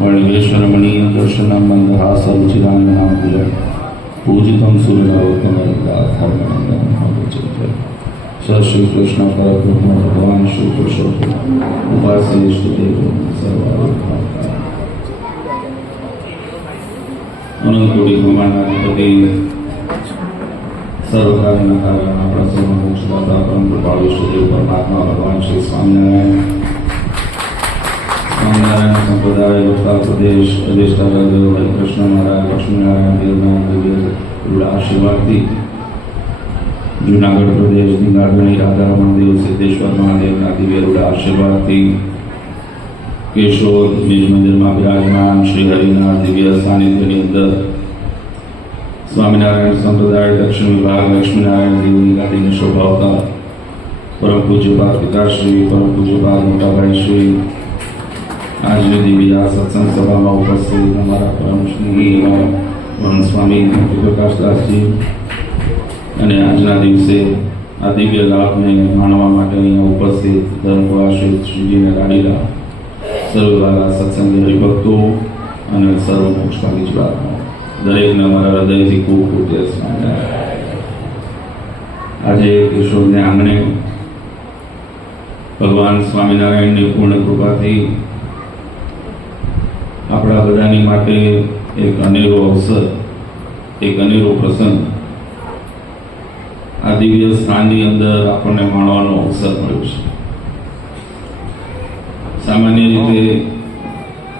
वर्णवेश्वरमणीय दर्शनम मंदहासं चिदाननामूलम पूजितं सूर्यनारोत्तमरदाधर्मनंदन श्री कृष्ण परब्रह्म भगवान श्री पुरुषोत्तम उपास्य इष्टदेव सर्वलोकनाथ अनंत कोटि ब्रह्मांडाधिपति सर्वकार्य कारण प्रसन्न मोक्षदाता परम कृपालु इष्टदेव परमात्मा भगवान श्री स्वामीनारायण संप्रदाय उत्तर प्रदेश अधिष्ठाता देव हरिकृष्ण महाराज लक्ष्मी नारायण देव आशीर्वाद थी जूनागढ़ प्रदेश दिनागणी राधा महादेव सिद्धेश्वर महादेव दिव्य आशीर्वाद थी केशोर निज मंदिर में विराजमान श्री हरिना दिव्य सानिध्य अंदर स्वामीनारायण संप्रदाय दक्षिण विभाग लक्ष्मीनारायण देवनी गादी ने शोभावता परम पूज्यपाद पिताश्री परम पूज्यपाद मोटा भाई श्री आज दिव्य सत्संग सभा में उपस्थित हमारा परम स्नेही एवं स्वामी प्रकाश दास जी અને આજના દિવસે આ દિવ્ય લાભને માણવા માટે અહીંયા ઉપસ્થિત ધર્મવાસી શ્રીજીને રાડીલા સર્વવાલા સત્સંગી હરિભક્તો અને સર્વ મોક્ષપામી જીવાત્મા દરેકને અમારા હૃદયથી ખૂબ ખૂબ જય સ્વામિનારાયણ. આજે કેશોદને આંગણે ભગવાન સ્વામિનારાયણની પૂર્ણ કૃપાથી આપણા બધાની માટે એક અનેરો અવસર એક અનેરો પ્રસંગ આ દિવ્ય સ્થાનની અંદર આપણને માણવાનો અવસર મળ્યો છે. સામાન્ય રીતે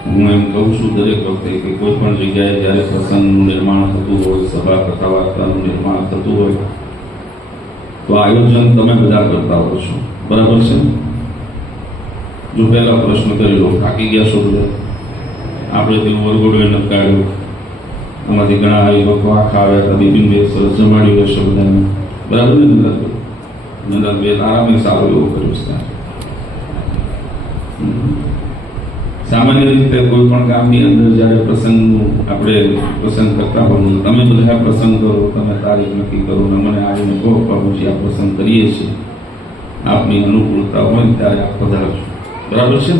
હું એમ કહું છું દરેક વખતે કે કોઈ પણ જગ્યાએ જ્યારે પ્રસંગનું નિર્માણ થતું હોય, સભા કથા વાર્તાનું નિર્માણ થતું હોય તો આયોજન તમે બધા કરતા હો છો, બરાબર છે? જો પહેલા પ્રશ્ન કરી લો, થાકી ગયા છો બધા? આપણે તેનું વરઘોડો નથી કાઢ્યો, આમાંથી ઘણા હરિભક્તો આખા આવ્યા હતા, બિપિનભાઈ સરસ જમાડ્યું હશે બધાને, બરાબર ને? નંદનભાઈ આરામે સારું એવું કર્યું છે. સામાન્ય રીતે કોઈ પણ ગામની અંદર જ્યારે પ્રસંગનું આપણે પ્રસંગ કરતા હોય, તમે બધા પ્રસંગ કરો, તમે તારીખ નક્કી કરો ને મને આવીને કહો બાબુજી આ પ્રસંગ કરીએ છીએ, આપની અનુકૂળતા હોય ત્યારે આપ પધારજો, બરાબર છે ને?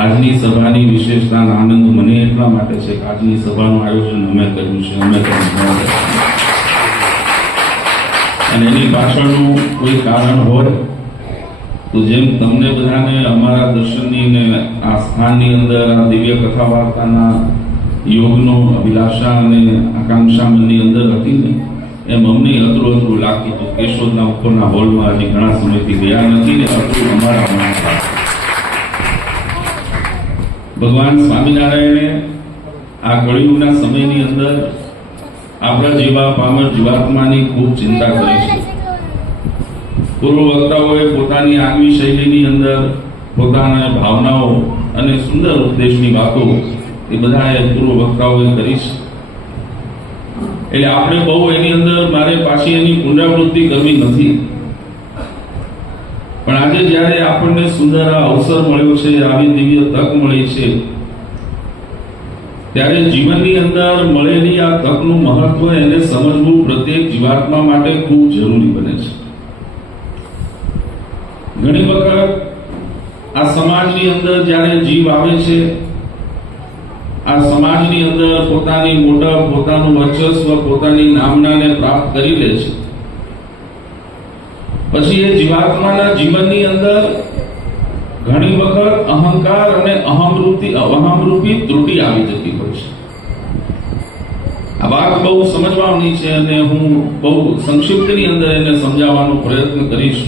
આજની સભાની વિશેષતા આનંદ મને એટલા માટે છે કે આજની સભાનું આયોજન અમે કર્યું છે, અમે કર્યું, અને એની પાછળનું કોઈ કારણ હોય તો જેમ તમને બધાને અમારા દર્શનની ને આ સ્થાનની અંદર આ દિવ્ય કથા વાર્તાના યોગનો અભિલાષા અને આકાંક્ષા મનની અંદર હતી ને, એમ અમને અતરું અતરું લાગતું હતું. કેશોદના ઉપરના હોલમાં હજી ઘણા સમયથી ગયા નથી ને અતરું અમારા મનમાં. ભગવાન સ્વામિનારાયણે આ કળિયુગના સમયની અંદર આપણા જેવા પામર જીવાત્માની ખૂબ ચિંતા કરી છે. પૂર્વ વક્તાઓએ પોતાની આગવી શૈલીની અંદર પોતાના ભાવનાઓ અને સુંદર ઉપદેશની વાતો એ બધાએ પૂર્વ વક્તાઓએ કરી છે. એટલે આપણે બહુ એની અંદર મારે પાછી એની પુનરાવૃત્તિ કરવી નથી. પણ આજે જ્યારે આપણને સુંદર અવસર મળ્યો છે, આવી દિવ્ય તક મળી છે, ત્યારે જીવનની અંદર મળેલી આ તકનું મહત્વ એને સમજવું પ્રત્યેક જીવાત્મા માટે ખૂબ જરૂરી બને છે. ઘણી વખત આ સમાજની અંદર જ્યારે જીવ આવે છે, આ સમાજની અંદર પોતાની મોટપ, પોતાનું વર્ચસ્વ, પોતાની નામનાને પ્રાપ્ત કરી લે છે, પછી એ જીવાત્માના જીવનની અંદર ઘણી વખત અહંકાર અને અહમરૂપી ત્રુટિ આવી જતી હોય છે. આ વાત બહુ સમજવાની છે અને હું બહુ સંક્ષિપ્તની અંદર એને સમજાવવાનો પ્રયત્ન કરીશ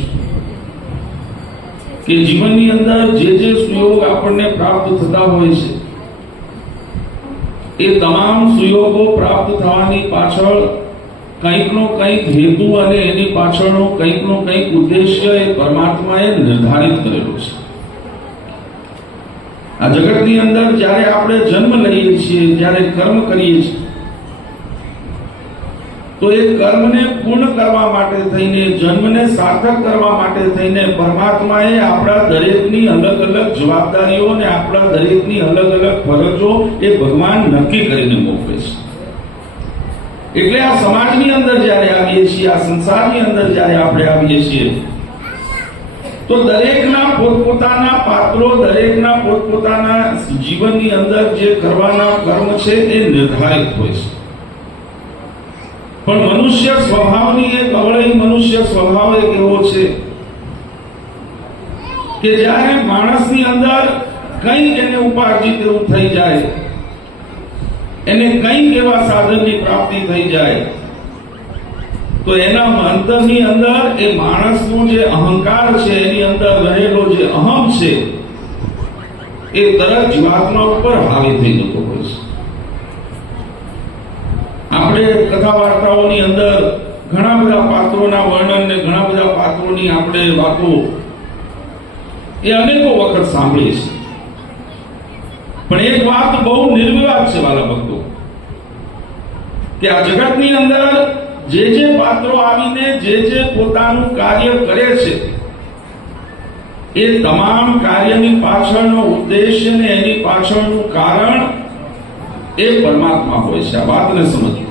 કે જીવનની અંદર જે જે સુયોગ આપણને પ્રાપ્ત થતા હોય છે, એ તમામ સુયોગો પ્રાપ્ત થવાની પાછળ કંઈકનો કંઈક હેતુ અને એની પાછળનો કંઈકનો કંઈક ઉદ્દેશ્ય એ પરમાત્માએ નિર્ધારિત કરેલો છે. આ જગતની અંદર જ્યારે આપણે જન્મ લઈએ છીએ, જ્યારે કર્મ કરીએ છીએ, તો એ કર્મને પૂર્ણ કરવા માટે થઈને, જન્મને સાર્થક કરવા માટે થઈને પરમાત્માએ આપણા દરેકની અલગ અલગ જવાબદારીઓ અને આપણા દરેકની અલગ અલગ ફરજો એ ભગવાન નક્કી કરીને મોકલે છે. એટલે આ સમાજની અંદર જ્યારે આવીએ છીએ, આ સંસારની અંદર જ્યારે આપણે આવીએ છીએ, તો દરેકના પોતપોતાના પાત્રો, દરેકના પોતપોતાના જીવનની અંદર જે કરવાના કર્મ છે એ નિર્ધારિત હોય છે. પણ મનુષ્ય સ્વભાવની એક અવળઈ મનુષ્ય સ્વભાવ એક એવો છે કે જ્યારે માણસની અંદર કંઈક એને ઉપાર્જિત એવું થઈ જાય, એને કંઈક એવા સાધનની પ્રાપ્તિ થઈ જાય, તો એના અંતરની અંદર એ માણસનું જે અહંકાર છે, એની અંદર રહેલો જે અહમ છે, એ તરત જીવાત્મા ઉપર હાવી થઈ જતો હોય છે. આપણે કથા વાર્તાઓની અંદર ઘણા બધા પાત્રોના વર્ણન ને ઘણા બધા પાત્રોની આપણે વાતો એ અનેકો વખત સાંભળી છે. પણ એક વાત બહુ નિર્વિવાદ છે વાલા ભક્તો, કે આ જગતની અંદર જે પાત્રો આવીને જે પોતાનું કાર્ય કરે છે, એ તમામ કાર્યની પાછળનો ઉદ્દેશ્ય ને એની પાછળનું કારણ એ પરમાત્મા હોય છે. આ વાતને સમજો.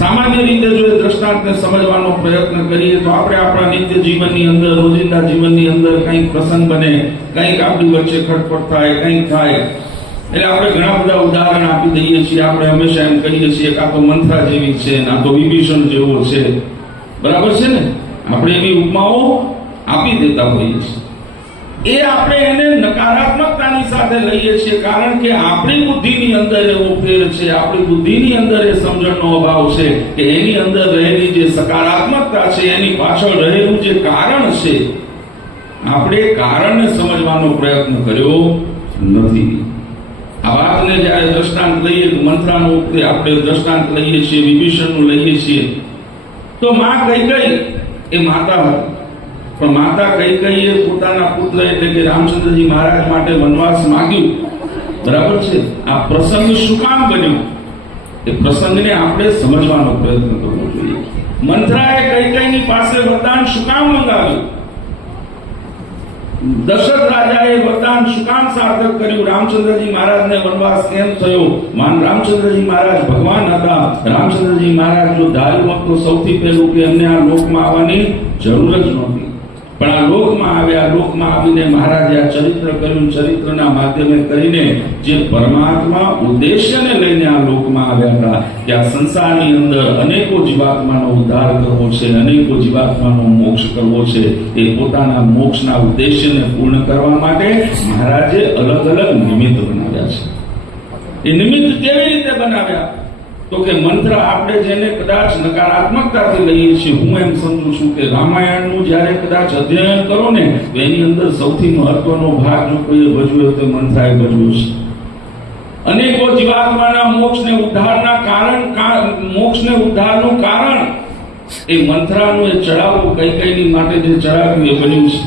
સામાન્ય રીતે જો એ દ્રષ્ટાંતને સમજવાનો પ્રયત્ન કરીએ તો આપણે આપણા નિત્ય જીવનની અંદર, રોજિંદા જીવનની અંદર કંઈક પ્રસંગ બને, કંઈક આપણી વચ્ચે ખટપટ થાય, કંઈક થાય, એટલે આપણે ઘણા બધા ઉદાહરણ આપી દઈએ છીએ. આપણે હંમેશા એમ કહીએ છીએ કે આ તો મંથરા જેવી છે, ના તો વિભીષણ જેવો છે. બરાબર છે ને? આપણે એવી ઉપમાઓ આપી દેતા હોઈએ છીએ. એ આપણે એને નકારાત્મકતાની સાથે લઈએ છીએ, કારણ કે આપણી બુદ્ધિની અંદર એવો ફેર છે, આપણી બુદ્ધિની અંદર એ સમજણનો અભાવ છે કે એની અંદર રહેલી જે સકારાત્મકતા છે, એની પાછળ રહેલું જે કારણ છે, આપણે કારણને સમજવાનો પ્રયત્ન કર્યો નથી. આ વાતને જ્યારે દ્રષ્ટાંત લઈએ, મંથરાનું આપણે દ્રષ્ટાંત લઈએ છીએ, વિભીષણનું લઈએ છીએ, તો માં કૈકેયી એ માતા હતી. પણ માતા કૈકેયીએ પોતાના પુત્ર એટલે કે રામચંદ્રજી મહારાજ માટે વનવાસ માંગ્યું. બરાબર છે? આ પ્રસંગ શું કામ બન્યો, એ પ્રસંગને આપણે સમજવાનો પ્રયત્ન કરવો જોઈએ. મંથરાએ કૈકેયીની પાસે વરદાન શું કામ મંગાવ્યું? દશરથ રાજાએ વરદાન શું કામ સાર્થક કર્યું? રામચંદ્રજી મહારાજને વનવાસ કેમ થયો? માન રામચંદ્રજી મહારાજ ભગવાન હતા. રામચંદ્રજી મહારાજ જો ધાર્યું તો સૌથી પહેલું કે એમને આ લોકમાં આવવાની જરૂર જ નહોતી. પણ આ લોકમાં આવ્યા, લોકમાં આવીને મહારાજે આ ચરિત્ર કર્યું. ચરિત્રના માધ્યમે કરીને જે પરમાત્મા ઉદ્દેશ્યને લઈને આ લોકમાં આવ્યા હતા કે આ સંસારની અંદર અનેકો જીવાત્માનો ઉદ્ધાર કરવો છે, અનેકો જીવાત્માનો મોક્ષ કરવો છે, એ પોતાના મોક્ષના ઉદ્દેશ્યને પૂર્ણ કરવા માટે મહારાજે અલગ અલગ નિમિત્ત બનાવ્યા છે. એ નિમિત્ત કેવી રીતે બનાવ્યા? તો કે મંત્ર આપણે જેને કદાચ નકારાત્મકતાથી લઈએ છીએ, હું એમ સમજુ છું કે રામાયણનું જ્યારે કદાચ અધ્યયન કરો ને, તો એની અંદર સૌથી મહત્વનો ભાગ જો કોઈએ ભજવ્યો તો મંત્રાએ ભજવ્યો છે. અનેકો જીવાત્માના મોક્ષને ઉદ્ધારના કારણ, મોક્ષને ઉદ્ધારનું કારણ એ મંત્રાનું એ ચડાવવું, કૈકેયી માટે જે ચડાવ્યું એ બન્યું છે.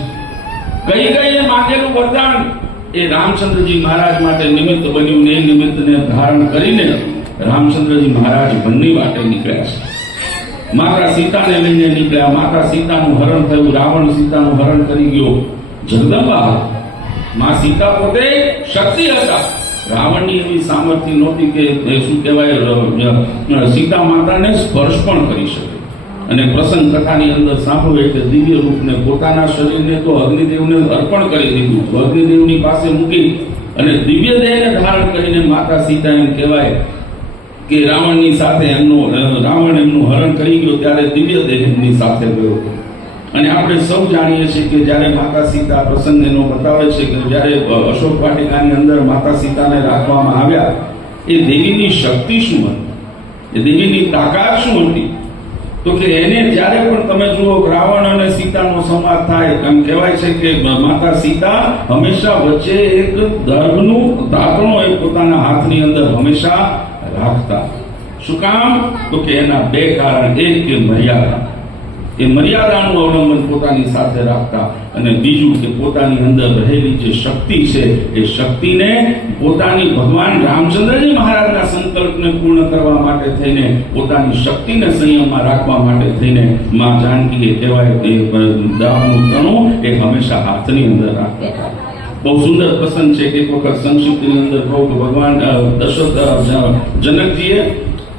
કૈકેયીએ માંગેલું વરદાન એ રામચંદ્રજી મહારાજ માટે નિમિત્ત બન્યું ને એ નિમિત્તને ધારણ કરીને રામચંદ્રજી મહારાજ બંને વાટે નીકળ્યા છે. માતા સીતાને લઈને નીકળ્યા. માતા સીતાનું હરણ થયું, રાવણ સીતાનું હરણ કરી ગયો. જગદંબા માં સીતા પોતે શક્તિ હતા. રાવણની એવી સામર્થ્ય નહોતી કે શું કહેવાય, સીતા માતાને સ્પર્શ પણ કરી શકે. અને પ્રસંગ કથાની અંદર સાંભળ્યું કે દિવ્ય રૂપને, પોતાના શરીરને તો અગ્નિદેવને અર્પણ કરી દીધું, અગ્નિદેવની પાસે મૂકી અને દિવ્ય દેહને ધારણ કરીને માતા સીતા એમ કહેવાય કે રાવણની સાથે રાવણ એમનું હરણ કરી ગયો ત્યારે દિવ્ય દેહની સાથે ગયો. અને આપણે સૌ જાણીએ છીએ કે જ્યારે માતા સીતા પ્રસંગ એનો બતાવે છે કે જ્યારે અશોક વાટિકાની અંદર માતા સીતાને રાખવામાં આવ્યા, એ દેવીની શક્તિ શું હતી, એ દેવીની તાકાત શું હતી? તો કે એને જ્યારે પણ તમે જુઓ રાવણ અને સીતાનો સંવાદ થાય, એમ કહેવાય છે કે માતા સીતા હંમેશા વચ્ચે એક દર્ભનું દાંતણો એ પોતાના હાથની અંદર હંમેશા રાખતા. શું કામ? તો કે એના બે કારણ. એક કે મર્યાદા, એ મર્યાદાનું અવલંબન પોતાની સાથે રાખતા, અને બીજું કે પોતાની અંદર રહેલી જે શક્તિ છે એ શક્તિને પોતાની ભગવાન રામચંદ્રજી મહારાજના સંકલ્પને પૂર્ણ કરવા માટે થઈને, પોતાની શક્તિને સંયમમાં રાખવા માટે થઈને માં જાનકી એ કહેવાય કે દાવનું તણું એ હંમેશા હાથની અંદર રાખતા હતા. બહુ સુંદર પ્રસંગ છે કે એક વખત સંક્ષિપ્તની અંદર કહું તો ભગવાન દશરથ જનકજીએ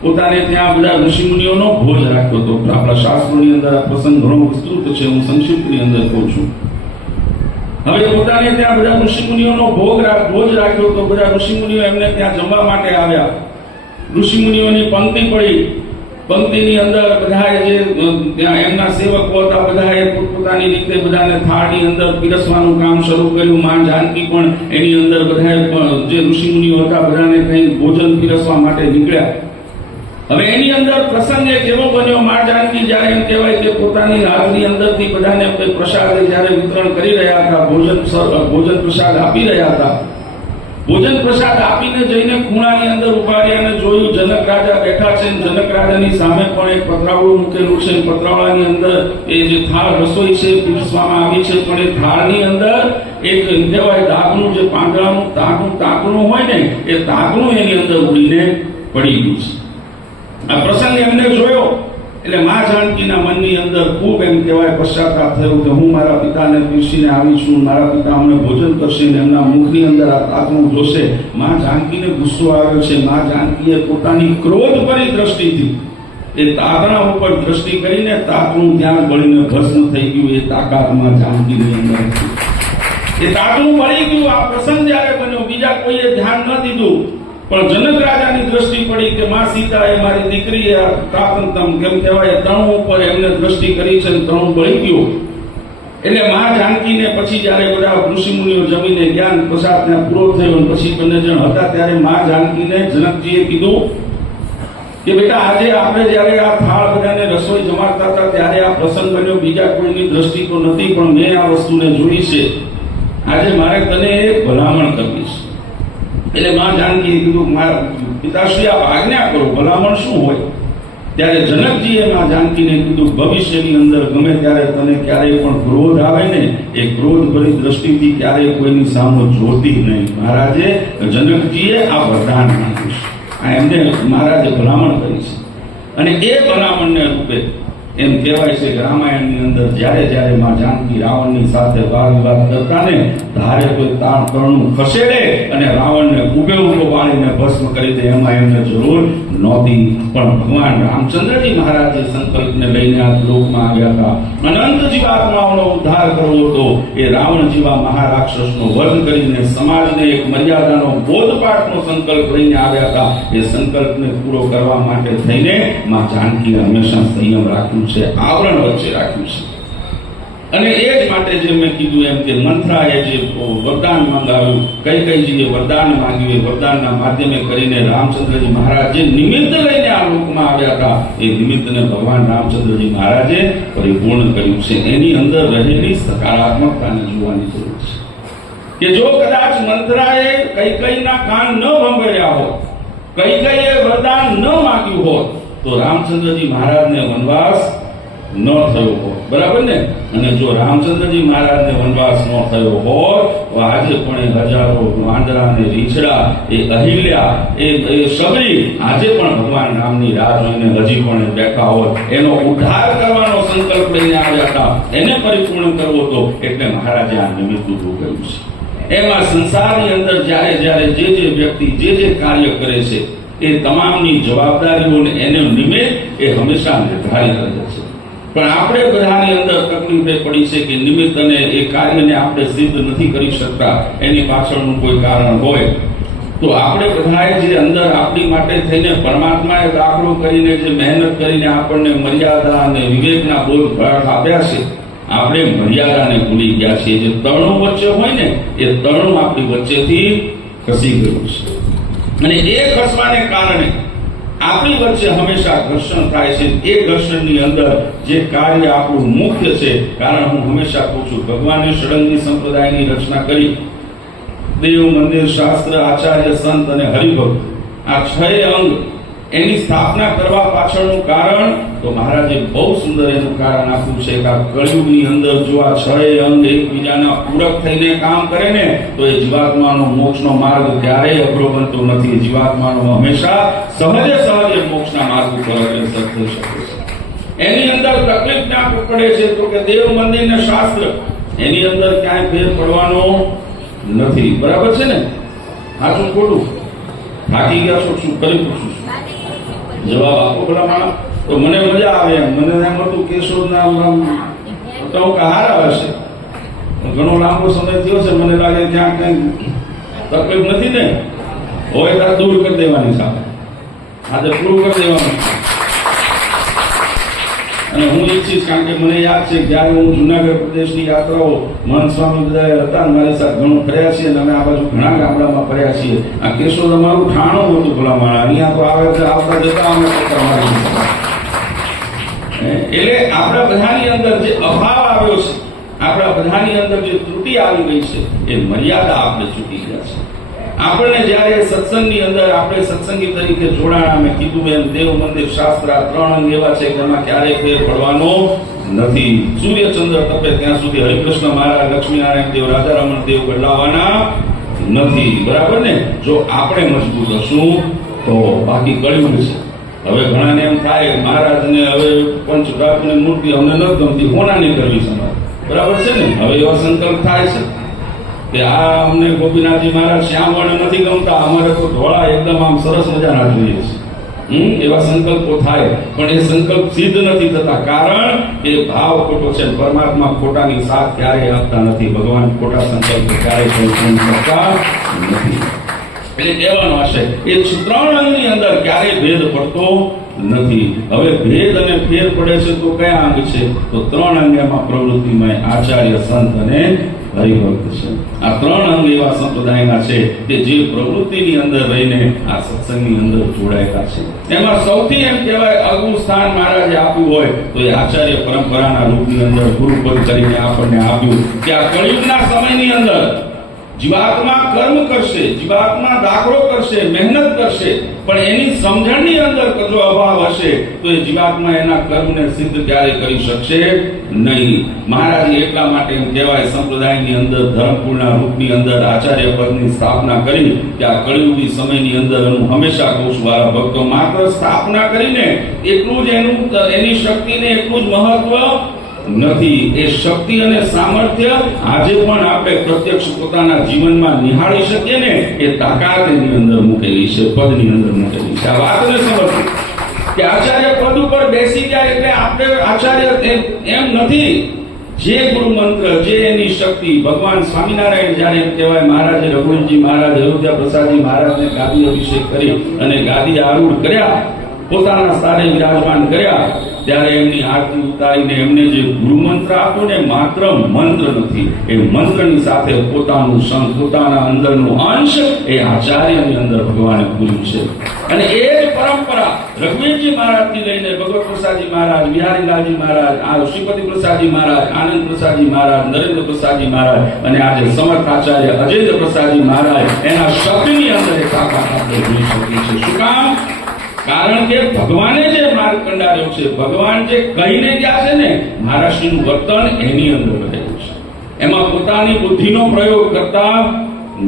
પોતાને ત્યાં બધા ઋષિમુનિઓનો ભોજ રાખ્યો હતો. આપણા શાસ્ત્રોની અંદર આ પ્રસંગ ઘણો વિસ્તૃત છે, હું સંક્ષિપ્તની અંદર કહું છું. હવે પોતાને ત્યાં બધા ઋષિમુનિઓનો ભોજ રાખ્યો તો બધા ઋષિમુનિઓ એમને ત્યાં જમવા માટે આવ્યા. ઋષિમુનિઓની પંક્તિ પડી. પંક્તિની અંદર બધાએ જે ત્યાં એમના સેવકો હતા બધાએ પોતાની રીતે બધાને થાળની અંદર પીરસવાનું કામ શરૂ કર્યું. માં જાનકી પણ એની અંદર બધાએ જે ઋષિમુનિઓ હતા બધાને કંઈ ભોજન પીરસવા માટે નીકળ્યા. હવે એની અંદર પ્રસંગ એક એવો બન્યો, માં જાનકી જ્યારે એમ કહેવાય કે પોતાની રાજની અંદરથી બધાને પ્રસાદ જ્યારે વિતરણ કરી રહ્યા હતા, ભોજન પ્રસાદ આપી રહ્યા હતા. ભોજન પ્રસાદ આપીને જઈને ખૂણાની અંદર ઉભા રહ્યા અને જોયું જનક રાજા બેઠા છે. જનક રાજાની સામે પણ એક પતરાવડું મૂકેલું છે. પતરાવડાની અંદર એ જે થાળ રસોઈ છે પીરસવામાં આવી છે, પણ એ થાળની અંદર એક કહેવાય દાગનું જે પાંદડાનું તાકણું હોય ને એ તાકણું એની અંદર ઉડીને પડી ગયું છે. આ પ્રસંગ એમને જોયો એટલે માં જાનકીના મનની અંદર ખૂબ એમ કહેવાય પશ્ચાતાપ થયો કે હું મારા પિતાને પીરસીને આવી છું, મારા પિતા અમને ભોજન કરશે ને એમના મુખની અંદર આ તાકણું જોશે. માં જાનકીને ગુસ્સો આવ્યો છે. માં જાનકીએ પોતાની ક્રોધભરી દ્રષ્ટિથી એ તાકણા ઉપર દ્રષ્ટિ કરીને તાકણું ત્યાં બળીને ભસ્મ થઈ ગયું. એ તાકાત માં જાનકીની અંદર હતી. એ તાકણું બળી ગયું. આ પ્રસંગ જ્યારે બન્યો બીજા કોઈએ ધ્યાન ન દીધું, પણ જનક રાજાની દ્રષ્ટિ પડી કે માં સીતા એ મારી દીકરી તાપંતમ કેમ કહેવાય તણું ઉપર એમને દ્રષ્ટિ કરી છે, તણું બળી ગયું. એટલે માં જાનકીને પછી જ્યારે બધા ઋષિમુનિઓ જમીને જ્ઞાન પ્રસાદ ત્યાં પૂરો થયો પછી બંને જણ હતા ત્યારે માં જાનકીને જનકજીએ કીધું કે બેટા આજે આપણે જ્યારે આ થાળ બધાને રસોઈ જમાડતા હતા ત્યારે આ પ્રસંગ બન્યો. બીજા કોઈની દ્રષ્ટિ તો નથી, પણ મેં આ વસ્તુને જોઈ છે. આજે મારે તને એક ભલામણ કરવી છે. એટલે માં જાનકીએ કીધું મારા પિતાશ્રી આપ આજ્ઞા કરો, ભલામણ શું હોય? ત્યારે જનકજીએ માં જાનકીને કીધું ભવિષ્યની અંદર ગમે ત્યારે તને ક્યારેય પણ ક્રોધ આવે ને એ ક્રોધ ભરી દ્રષ્ટિથી ક્યારેય કોઈની સામે જોતી નહીં. મહારાજે જનકજીએ આ વરદાન માંગ્યું છે. આ એમને મહારાજે ભલામણ કરી છે. અને એ ભલામણને રૂપે એમ કહેવાય છે કે રામાયણની અંદર જ્યારે જ્યારે માં જાનકી રાવણની સાથે વાદ વિવાદ કરતા ને ધારે કોઈ તરણું ખસેડે અને રાવણને ઉભે પાડીને ભસ્મ કરી દે એમાં એમને જરૂર નહોતી. પણ ભગવાન રામચંદ્રજી મહારાજે સંકલ્પને લઈને આ લોકમાં આવ્યા હતા. અનંત જીવાત્માઓનો ઉદ્ધાર કરવો હતો. એ રાવણ જેવા મહારાક્ષસનો વધ કરીને સમાજને એક મર્યાદાનો બોધપાઠનો સંકલ્પ લઈને આવ્યા હતા. એ સંકલ્પને પૂરો કરવા માટે થઈને માં જાનકીએ હંમેશા સંયમ રાખ્યું છે, આવરણ વચ્ચે રાખ્યું છે. અને એ જ માટે જે મેં કીધું એમ કે મંથરાએ જે વરદાન માંગાવ્યું, કઈ વરદાન માંગ્યું, એ વરદાનના માધ્યમે કરીને રામચંદ્રજી મહારાજ જે નિમિત્ત લઈને આ લોકમાં આવ્યા હતા એ નિમિત્તને ભગવાન રામચંદ્રજી મહારાજે પરિપૂર્ણ કર્યું છે. એની અંદર રહેલી સકારાત્મકતાને જોવાની જરૂર છે કે જો કદાચ મંથરાએ કઈકઈના કાન ન ભંભેર્યા હોત, કઈકઈએ વરદાન ન માંગ્યું હોત તો રામચંદ્રજી મહારાજને વનવાસ ન થયો હોત. બરાબર ને? અને જો રામચંદ્રજી મહારાજને વનવાસ ન થયો હોત તો આજે પણ હજારો વાંદરા ને રીછડા, એ અહિલ્યા, એ સબરી આજે પણ ભગવાન રામની રાહ જોઈને હજી પણ બેઠા હોત. એનો ઉદ્ધાર કરવાનો સંકલ્પ લઈને આવ્યા હતા, એને પરિપૂર્ણ કરવો હતો. એટલે મહારાજે આ નિમિત્ત ઊભું કર્યું છે. એમાં સંસારની અંદર જ્યારે જ્યારે જે વ્યક્તિ જે કાર્ય કરે છે એ તમામની જવાબદારીઓને એને નિમિત્ત એ હંમેશા નિર્ધારિત રહે છે. પણ આપણે બધાની અંદર તકલીફ એ પડી છે કે નિમિત્ત અને એ કાર્યને આપણે સિદ્ધ નથી કરી શકતા. એની પાછળનું કોઈ કારણ હોય તો આપણે બધાએ જે અંદર આપણી માટે થઈને પરમાત્માએ દાખલો કરીને જે મહેનત કરીને આપણને મર્યાદા અને વિવેકના બોધ પાઠ આપ્યા છે, આપણે મર્યાદાને ભૂલી ગયા છીએ. જે તરણું વચ્ચે હોય ને એ તરણું આપણી વચ્ચેથી ખસી ગયું છે. અને એ ખસવાને કારણે આપણી વચ્ચે હંમેશા ઘર્ષણ થાય છે. એ ઘર્ષણની અંદર જે કાર્ય આપણું મુખ્ય છે, કારણ હું હંમેશા કહું છું ભગવાને ષડંગી સંપ્રદાયની રચના કરી. દેવ, મંદિર, શાસ્ત્ર, આચાર્ય, સંત અને હરિભક્ત, આ 6 અંગ એની સ્થાપના કરવા પાછળનું કારણ તો મહારાજે બહુ સુંદર એનું કારણ આપ્યું છે કે આ કળિયુગની અંદર જો આ 6 અંગ એકબીજાના પૂરક થઈને કામ કરે ને તો એ જીવાત્માનો મોક્ષનો માર્ગ ક્યારેય અઘરો બનતો નથી. જીવાત્માનો હંમેશા સહજે મોક્ષના માર્ગ ઉપર અગ્રસર થઈ શકે છે. એની અંદર તકલીફ ના પડે છે તો કે દેવ, મંદિર ને શાસ્ત્ર, એની અંદર ક્યાંય ફેર પડવાનો નથી. બરાબર છે ને? સાચું ખોટું? થાકી ગયા છો? શું કરી પૂછું? જવાબ આપો ભલા માણસ. તો મને મજા આવે એમ. મને એમ હતું કેશોદના આમ ટૂંક હારા હશે. ઘણો લાંબો સમય થયો છે, મને લાગે ત્યાં કંઈ તકલીફ નથી ને. હોય તો દૂર કરી દેવાની સાથે આજે પૂરું કરી દેવાનું. અને હું ઈચ્છીશ, કારણ કે મને યાદ છે જ્યારે હું જુનાગઢ પ્રદેશની યાત્રાઓ મહંત સ્વામી બધા હતા મારી સાથે ઘણું ફર્યા છીએ અને અમે આ બાજુ ઘણા ગામડામાં ફર્યા છીએ. આ કેશોદ અમારું ઠાણું હતું ભલામણ. અહીંયા તો આવે છે આવતા જતા અમે એટલે આપણા બધાની અંદર જે અભાવ આવ્યો છે, આપણા બધાની અંદર જે ત્રુટિ આવી ગઈ છે, એ મર્યાદા આપણે ચૂકી ગયા છે. આપણને જ્યારે સત્સંગની અંદર આપણે સત્સંગી તરીકે જોડાણા, મેં કીધું એમ દેવ મંદિર શાસ્ત્ર 3 અંગ એવા છે કે એમાં ક્યારેય ફેર પડવાનો નથી. સૂર્યચંદ્ર તપે ત્યાં સુધી હરિકૃષ્ણ મહારાજ, લક્ષ્મીનારાયણ દેવ, રાજા રમણ દેવ બદલાવાના નથી. બરાબર ને? જો આપણે મજબૂત હશું તો બાકી કળિયુગ છે. હવે ઘણાને એમ થાય મહારાજને હવે પંચપ્રાપની મૂર્તિ અમને નથી ગમતી, કોનાની કરવી છે? બરાબર છે ને? હવે એવા સંકલ્પ થાય છે કે આ અમને ગોપીનાથજી મહારાજ શ્યામ વર્ણ નથી ગમતા, અમારે તો ધોળા એકદમ આમ સરસ મજાના જોઈએ છે. એવા સંકલ્પો થાય, પણ એ સંકલ્પ સિદ્ધ નથી થતા. કારણ કે ભાવ ખોટો છે. પરમાત્મા ખોટાની સાથ ક્યારેય આપતા નથી. ભગવાન ખોટા સંકલ્પ ક્યારેય પૂર્ણ કરતા નથી. એટલે કહેવાનો હશે એ 3 અંગની અંદર ક્યારેય ભેદ પડતો નથી. હવે ભેદ અને ફેર પડે છે તો કયા અંગ છે? તો 3 અંગમાં પ્રવૃત્તિમય, આચાર્ય, સંત અને હરિભક્ત છે. આ 3 અંગ એવા સંપ્રદાયના છે કે જે પ્રવૃત્તિની અંદર રહીને આ સત્સંગની અંદર જોડાયેલા છે. એમાં સૌથી એમ કહેવાય અગું સ્થાન મહારાજે આપ્યું હોય તો એ આચાર્ય પરંપરાના રૂપની અંદર ગુરુપદ કરીને આપણને આપ્યું કે આ કળિયુગના સમયની અંદર જીવાત્મા કર્મ કરશે, જીવાત્મા દાખલો કરશે, મહેનત કરશે, પણ એની સમજણની અંદર જો અભાવ હશે તો એ જીવાત્મા એના કર્મને સિદ્ધ ક્યારે કરી શકશે નહીં. મહારાજ એટલા માટે એમ કહેવાય સંપ્રદાયની અંદર ધર્મકુળના રૂપની અંદર આચાર્ય પદની સ્થાપના કરી કે આ કળિયુગી સમયની અંદર હું હંમેશા કહું છું વાળા ભક્તો, માત્ર સ્થાપના કરીને એટલું જ એની શક્તિને એટલું જ મહત્વ નથી. એ શક્તિ અને સામર્થ્ય આજે પણ આપણે પ્રત્યક્ષ પોતાના જીવનમાં નિહાળી શકીએ ને, એ તાકાત એની અંદર મૂકેલી છે, પદની અંદર મૂકેલી છે. આ વાતને સમજવું કે આચાર્ય પદ ઉપર બેસી ગયા એટલે આપણે આચાર્ય એમ નથી. જે ગુરુ મંત્ર, જે એની શક્તિ, ભગવાન સ્વામિનારાયણ જ્યારે એમ કહેવાય મહારાજે રઘુવીરજી મહારાજ અયોધ્યા પ્રસાદજી મહારાજને ગાદી અભિષેક કરી અને ગાદી આરૂઢ કર્યા, પોતાના સ્થાને વિરાજમાન કર્યા, ત્યારે એમની આરતી ઉતારીને એમને જે ગુરુ મંત્ર આપ્યો ને, માત્ર મંત્ર નથી, એ મંત્રની સાથે પોતાનું સંગ, પોતાના અંદરનું અંશ એ આચાર્યની અંદર ભગવાને પૂર્યું છે. અને એ જ પરંપરા રઘુવીરજી મહારાજથી લઈને ભગવત પ્રસાદજી મહારાજ, બિહારીલાલજી મહારાજ, આ શ્રીપતિ પ્રસાદજી મહારાજ, આનંદ પ્રસાદજી મહારાજ, નરેન્દ્ર પ્રસાદજી મહારાજ અને આજે સમર્થ આચાર્ય અજેન્દ્ર પ્રસાદજી મહારાજ, એના શબ્દની અંદર એ તાકાત આપણે જોઈ શકીએ છીએ. શું કામ? કારણ કે ભગવાને જે માર્ગ કંડાર્યો છે, ભગવાન જે કહીને ગયા છે ને, મહારાષ્ટ્રનું વર્તન એની અંદર રહેલું છે. એમાં પોતાની બુદ્ધિનો પ્રયોગ કરતા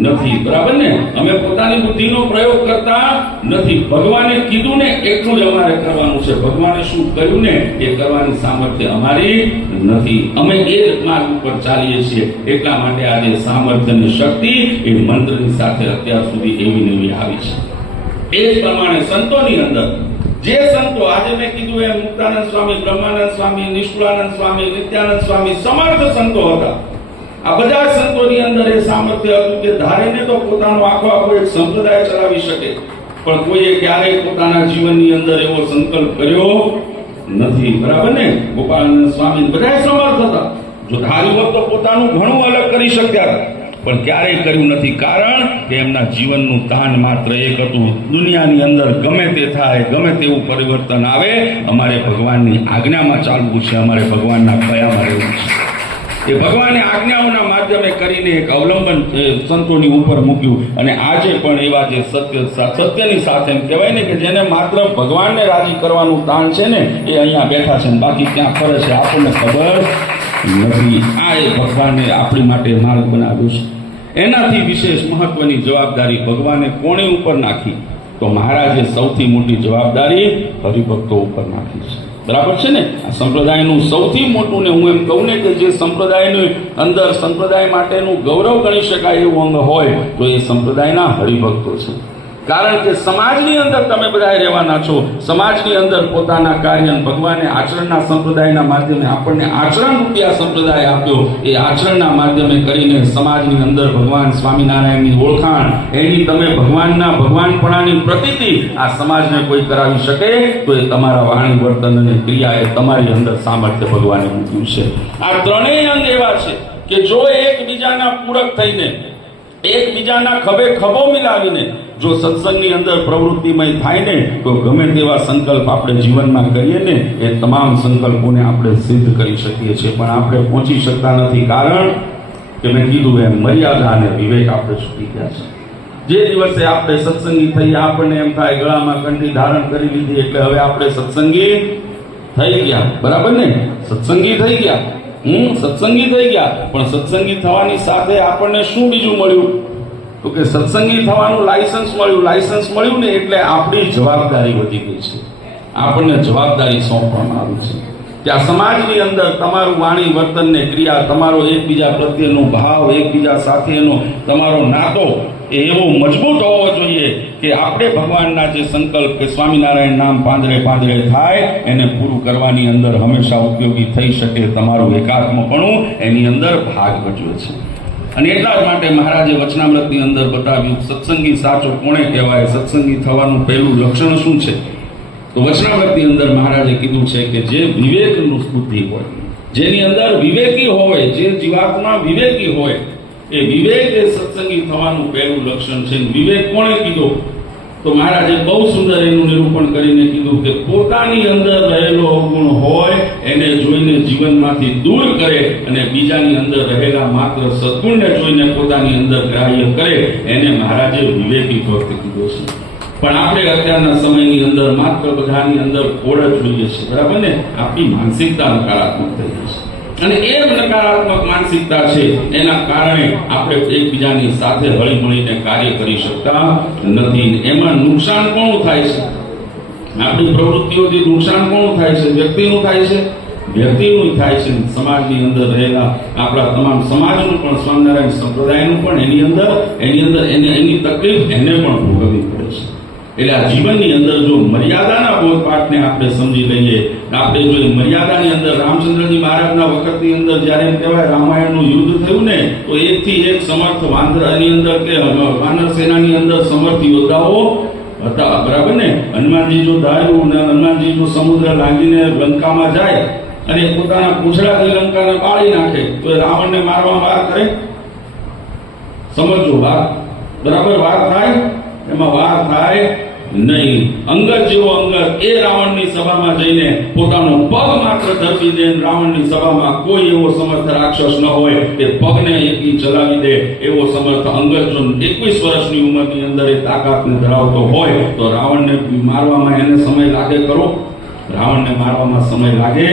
નથી. બરાબર ને? અમે પોતાની બુદ્ધિનો પ્રયોગ કરતા નથી. ભગવાને કીધું ને એટલું જ અમારે કરવાનું છે. ભગવાને શું કહ્યું ને એ કરવાની સામર્થ્ય અમારી નથી. અમે એ માર્ગ ઉપર ચાલીએ છીએ. એટલા માટે આજે સામર્થ્ય અને શક્તિ એ મંત્રની સાથે અત્યાર સુધી એવી ને એવી આવી છે. એ જ પ્રમાણે સંતોની અંદર જે સંતો આજે મેં કીધું એમ મુક્તાનંદ સ્વામી, બ્રહ્માનંદ સ્વામી, નિષ્કુળાનંદ સ્વામી, નિત્યાનંદ સ્વામી સમર્થ સંતો હતા. આ બધા સંતોની અંદર એ સામર્થ્ય હતું કે ધારીને તો પોતાનો આખો એક સંપ્રદાય ચલાવી શકે, પણ કોઈએ ક્યારેય પોતાના જીવનની અંદર એવો સંકલ્પ કર્યો નથી. બરાબર ને? ગોપાળાનંદ સ્વામી બધા સમર્થ હતા. જો ધાર્યું હોત તો પોતાનું ઘણું અલગ કરી શક્યા હતા, પણ ક્યારેય કર્યું નથી. કારણ કે એમના જીવનનું તાન માત્ર એક હતું, દુનિયાની અંદર ગમે તે થાય, ગમે તેવું પરિવર્તન આવે, અમારે ભગવાનની આજ્ઞામાં ચાલવું છે, અમારે ભગવાનના ભયામાં રહેવું છે. એ ભગવાને આજ્ઞાઓના માધ્યમે કરીને એક અવલંબન સંતોની ઉપર મૂક્યું. અને આજે પણ એવા જે સત્યની સાથે એમ કહેવાય ને કે જેને માત્ર ભગવાનને રાજી કરવાનું તાણ છે ને, એ અહીંયા બેઠા છે, બાકી ક્યાં ફરે છે આપણને ખબર નથી. આ એ ભગવાને આપણી માટે માર્ગ બનાવ્યો છે. એનાથી વિશેષ મહત્વની જવાબદારી ભગવાને કોણે ઉપર નાખી? તો મહારાજે સૌથી મોટી જવાબદારી હરિભક્તો ઉપર નાખી છે. બરાબર છે ને? આ સંપ્રદાયનું સૌથી મોટું, ને હું એમ કહું ને કે જે સંપ્રદાયની અંદર સંપ્રદાય માટેનું ગૌરવ ગણી શકાય એવું અંગ હોય તો એ સંપ્રદાયના હરિભક્તો છે. કારણ કે સમાજની અંદર તમે બધા રહેવાના છો. સમાજની અંદર પોતાના કાર્ય ભગવાને આચરણના સંપ્રદાયના માધ્યમે આપણને આચરણ રૂપિયા સંપ્રદાય આપ્યો. એ આચરણના માધ્યમે કરીને સમાજની અંદર ભગવાન સ્વામિનારાયણની ઓળખાણ, એની તમે ભગવાનના ભગવાનપણાની પ્રતીતિ આ સમાજને કોઈ કરાવી શકે તો એ તમારા વાણી, વર્તન અને ક્રિયા, એ તમારી અંદર સામર્થ્ય ભગવાને મૂક્યું છે. આ ત્રણેય અંગ એવા છે કે જો એકબીજાના પૂરક થઈને, એકબીજાના ખભે ખભો મિલાવીને જો સત્સંગની અંદર પ્રવૃત્તિમય થાય ને તો ગમે તેવા સંકલ્પ આપણે જીવનમાં કરીએ ને એ તમામ સંકલ્પોને આપણે સિદ્ધ કરી શકીએ છીએ. પણ આપણે પહોંચી શકતા નથી, કારણ કે મેં કીધું એમ મર્યાદા અને વિવેક આપણે છૂટી ગયા છે. જે દિવસે આપણે સત્સંગી થઈ, આપણને એમ થાય ગળામાં કંઠી ધારણ કરી લીધી એટલે હવે આપણે સત્સંગી થઈ ગયા. બરાબર ને? સત્સંગી થઈ ગયા, સત્સંગી થઈ ગયા. પણ સત્સંગી થવાની સાથે આપણને શું બીજું મળ્યું? તો કે સત્સંગી થવાનું લાયસન્સ મળ્યું. લાયસન્સ મળ્યું ને એટલે આપણી જવાબદારી વધી ગઈ છે. આપણને જવાબદારી સોંપવામાં આવી છે કે આ સમાજની અંદર તમારું વાણી, વર્તન ને ક્રિયા, તમારો એકબીજા પ્રત્યેનો ભાવ, એકબીજા સાથેનો તમારો નાતો એ એવો મજબૂત હોવો જોઈએ કે આપણે ભગવાનના જે સંકલ્પ કે સ્વામિનારાયણ નામ પાંદડે પાંદડે થાય એને પૂરું કરવાની અંદર હંમેશા ઉપયોગી થઈ શકે. તમારું એકાત્મપણું એની અંદર ભાગ ભજવે છે. અને એટલા જ માટે મહારાજે વચનામૃતની અંદર બતાવ્યું સત્સંગી સાચો કોણે કહેવાય, સત્સંગી થવાનું પહેલું લક્ષણ શું છે? તો વચનામૃતની અંદર મહારાજે કીધું છે કે જે વિવેકનું બુદ્ધિ હોય, જેની અંદર વિવેકી હોય, જે જીવાત્મા વિવેકી હોય, એ વિવેક એ સત્સંગી થવાનું પહેલું લક્ષણ છે. વિવેક કોણે કીધું? તો મહારાજે બહુ સુંદર એનું નિરૂપણ કરીને કીધું કે પોતાની અંદર રહેલો અવગુણ હોય એને જોઈને જીવનમાંથી દૂર કરે અને બીજાની અંદર રહેલા માત્ર સદગુણને જોઈને પોતાની અંદર ગ્રાહ્ય કરે, એને મહારાજે વિવેકી ભક્ત કીધો છે. પણ આપણે અત્યારના સમયની અંદર માત્ર બધાની અંદર ખોળ જ જોઈએ છે. બરાબર ને? આપણી માનસિકતા નકારાત્મક થઈ ગઈ છે. અને એ નકારાત્મક માનસિકતા છે એના કારણે આપણે એકબીજાની સાથે હળી મળીને કાર્ય કરી શકતા નથી. એમાં નુકસાન કોનું થાય છે? આપણી પ્રવૃત્તિઓથી નુકસાન કોનું થાય છે? વ્યક્તિનું થાય છે, વ્યક્તિનું થાય છે. સમાજની અંદર રહેલા આપણા તમામ સમાજનું પણ, સ્વામિનારાયણ સંપ્રદાયનું પણ એની અંદર એની તકલીફ એને પણ ભોગવવી પડે છે. એટલે આ જીવનની અંદર જો મર્યાદાના બોધપાઠને આપણે સમજી લઈએ, આપણે જો મર્યાદાની અંદર રામચંદ્રજી મહારાજના વખતની અંદર જ્યારે એમ કહેવાય રામાયણનું યુદ્ધ થયું ને તો એકથી એક સમર્થ વાંદરાની અંદર કે વાનર સેનાની અંદર સમર્થ યોદ્ધાઓ હતા. બરાબર ને? હનુમાનજી જો ધાર્યું ને હનુમાનજી જો સમુદ્ર લાગીને લંકામાં જાય અને પોતાના પૂંછડાથી લંકાને બાળી નાખે તો એ રાવણને મારવા વાર કરે? સમજો વાત. બરાબર? વાત થાય? એમાં વાર થાય નહીં. અંગદ જેવો અંગદ એ રાવણની સભામાં જઈને પોતાનો પગ માત્ર ધરવી દે, રાવણની સભામાં કોઈ એવો સમર્થ રાક્ષસ ન હોય કે પગને એકી ચલાવી દે એવો સમર્થ અંગદ જો 21 વર્ષની ઉંમરની અંદર એ તાકાતને ધરાવતો હોય તો રાવણને મારવામાં એને સમય લાગે ખરો? રાવણને મારવામાં સમય લાગે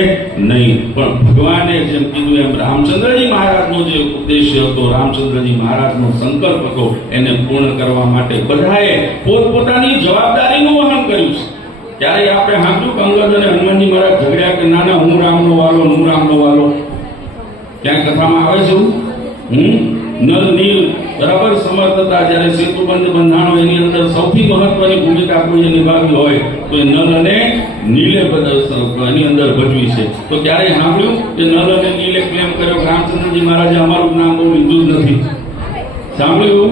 નહીં. પણ ભગવાને જેમ કીધું એમ રામચંદ્રજી મહારાજનો જે ઉદ્દેશ્ય હતો, રામચંદ્રજી મહારાજનો સંકલ્પ હતો, એને પૂર્ણ કરવા માટે બધાએ પોતપોતાની જવાબદારીનું વહન કર્યું છે. ત્યારે આપણે સાંભળ્યું કે અંગદ અને હનુમાનજી મહારાજ ઝઘડ્યા કે ના હું રામનો વાલો, હું રામનો વાલો? ક્યાં કથામાં આવે છે? નલ નીલ બરાબર સમર્થ હતા. જ્યારે સેતુબંધ બંધાણો એની અંદર સૌથી મહત્વની ભૂમિકા કોઈએ નિભાવી હોય તો એ નલ અને નીલે એની અંદર ભજવી છે. તો ક્યારે સાંભળ્યું કે નલ અને નીલે ક્લેમ કર્યો કે રામચંદ્રજી મહારાજે અમારું નામ બહુ લીધું જ નથી? સાંભળ્યું?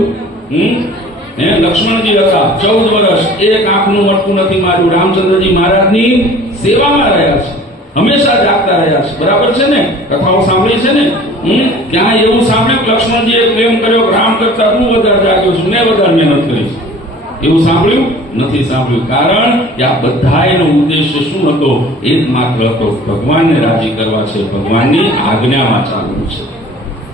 લક્ષ્મણજી હતા 14 વર્ષ એક આંખનું મટકું નથી માર્યું. રામચંદ્રજી મહારાજની સેવામાં રહ્યા છે, હંમેશા જાગતા રહ્યા છે. બરાબર છે ને? કથાઓ સાંભળી છે ને? ક્યાં એવું સાંભળ્યું લક્ષ્મણજીએ ક્લેમ કર્યો રામ કરતા હું વધારે જાગ્યો છું, મેં વધારે મહેનત કરી છે? એવું સાંભળ્યું નથી? સાંભળ્યું. કારણ કે આ બધાયનો ઉદ્દેશ્ય શું હતો? એક માત્ર હતો, ભગવાનને રાજી કરવા છે, ભગવાનની આજ્ઞામાં ચાલવું છે.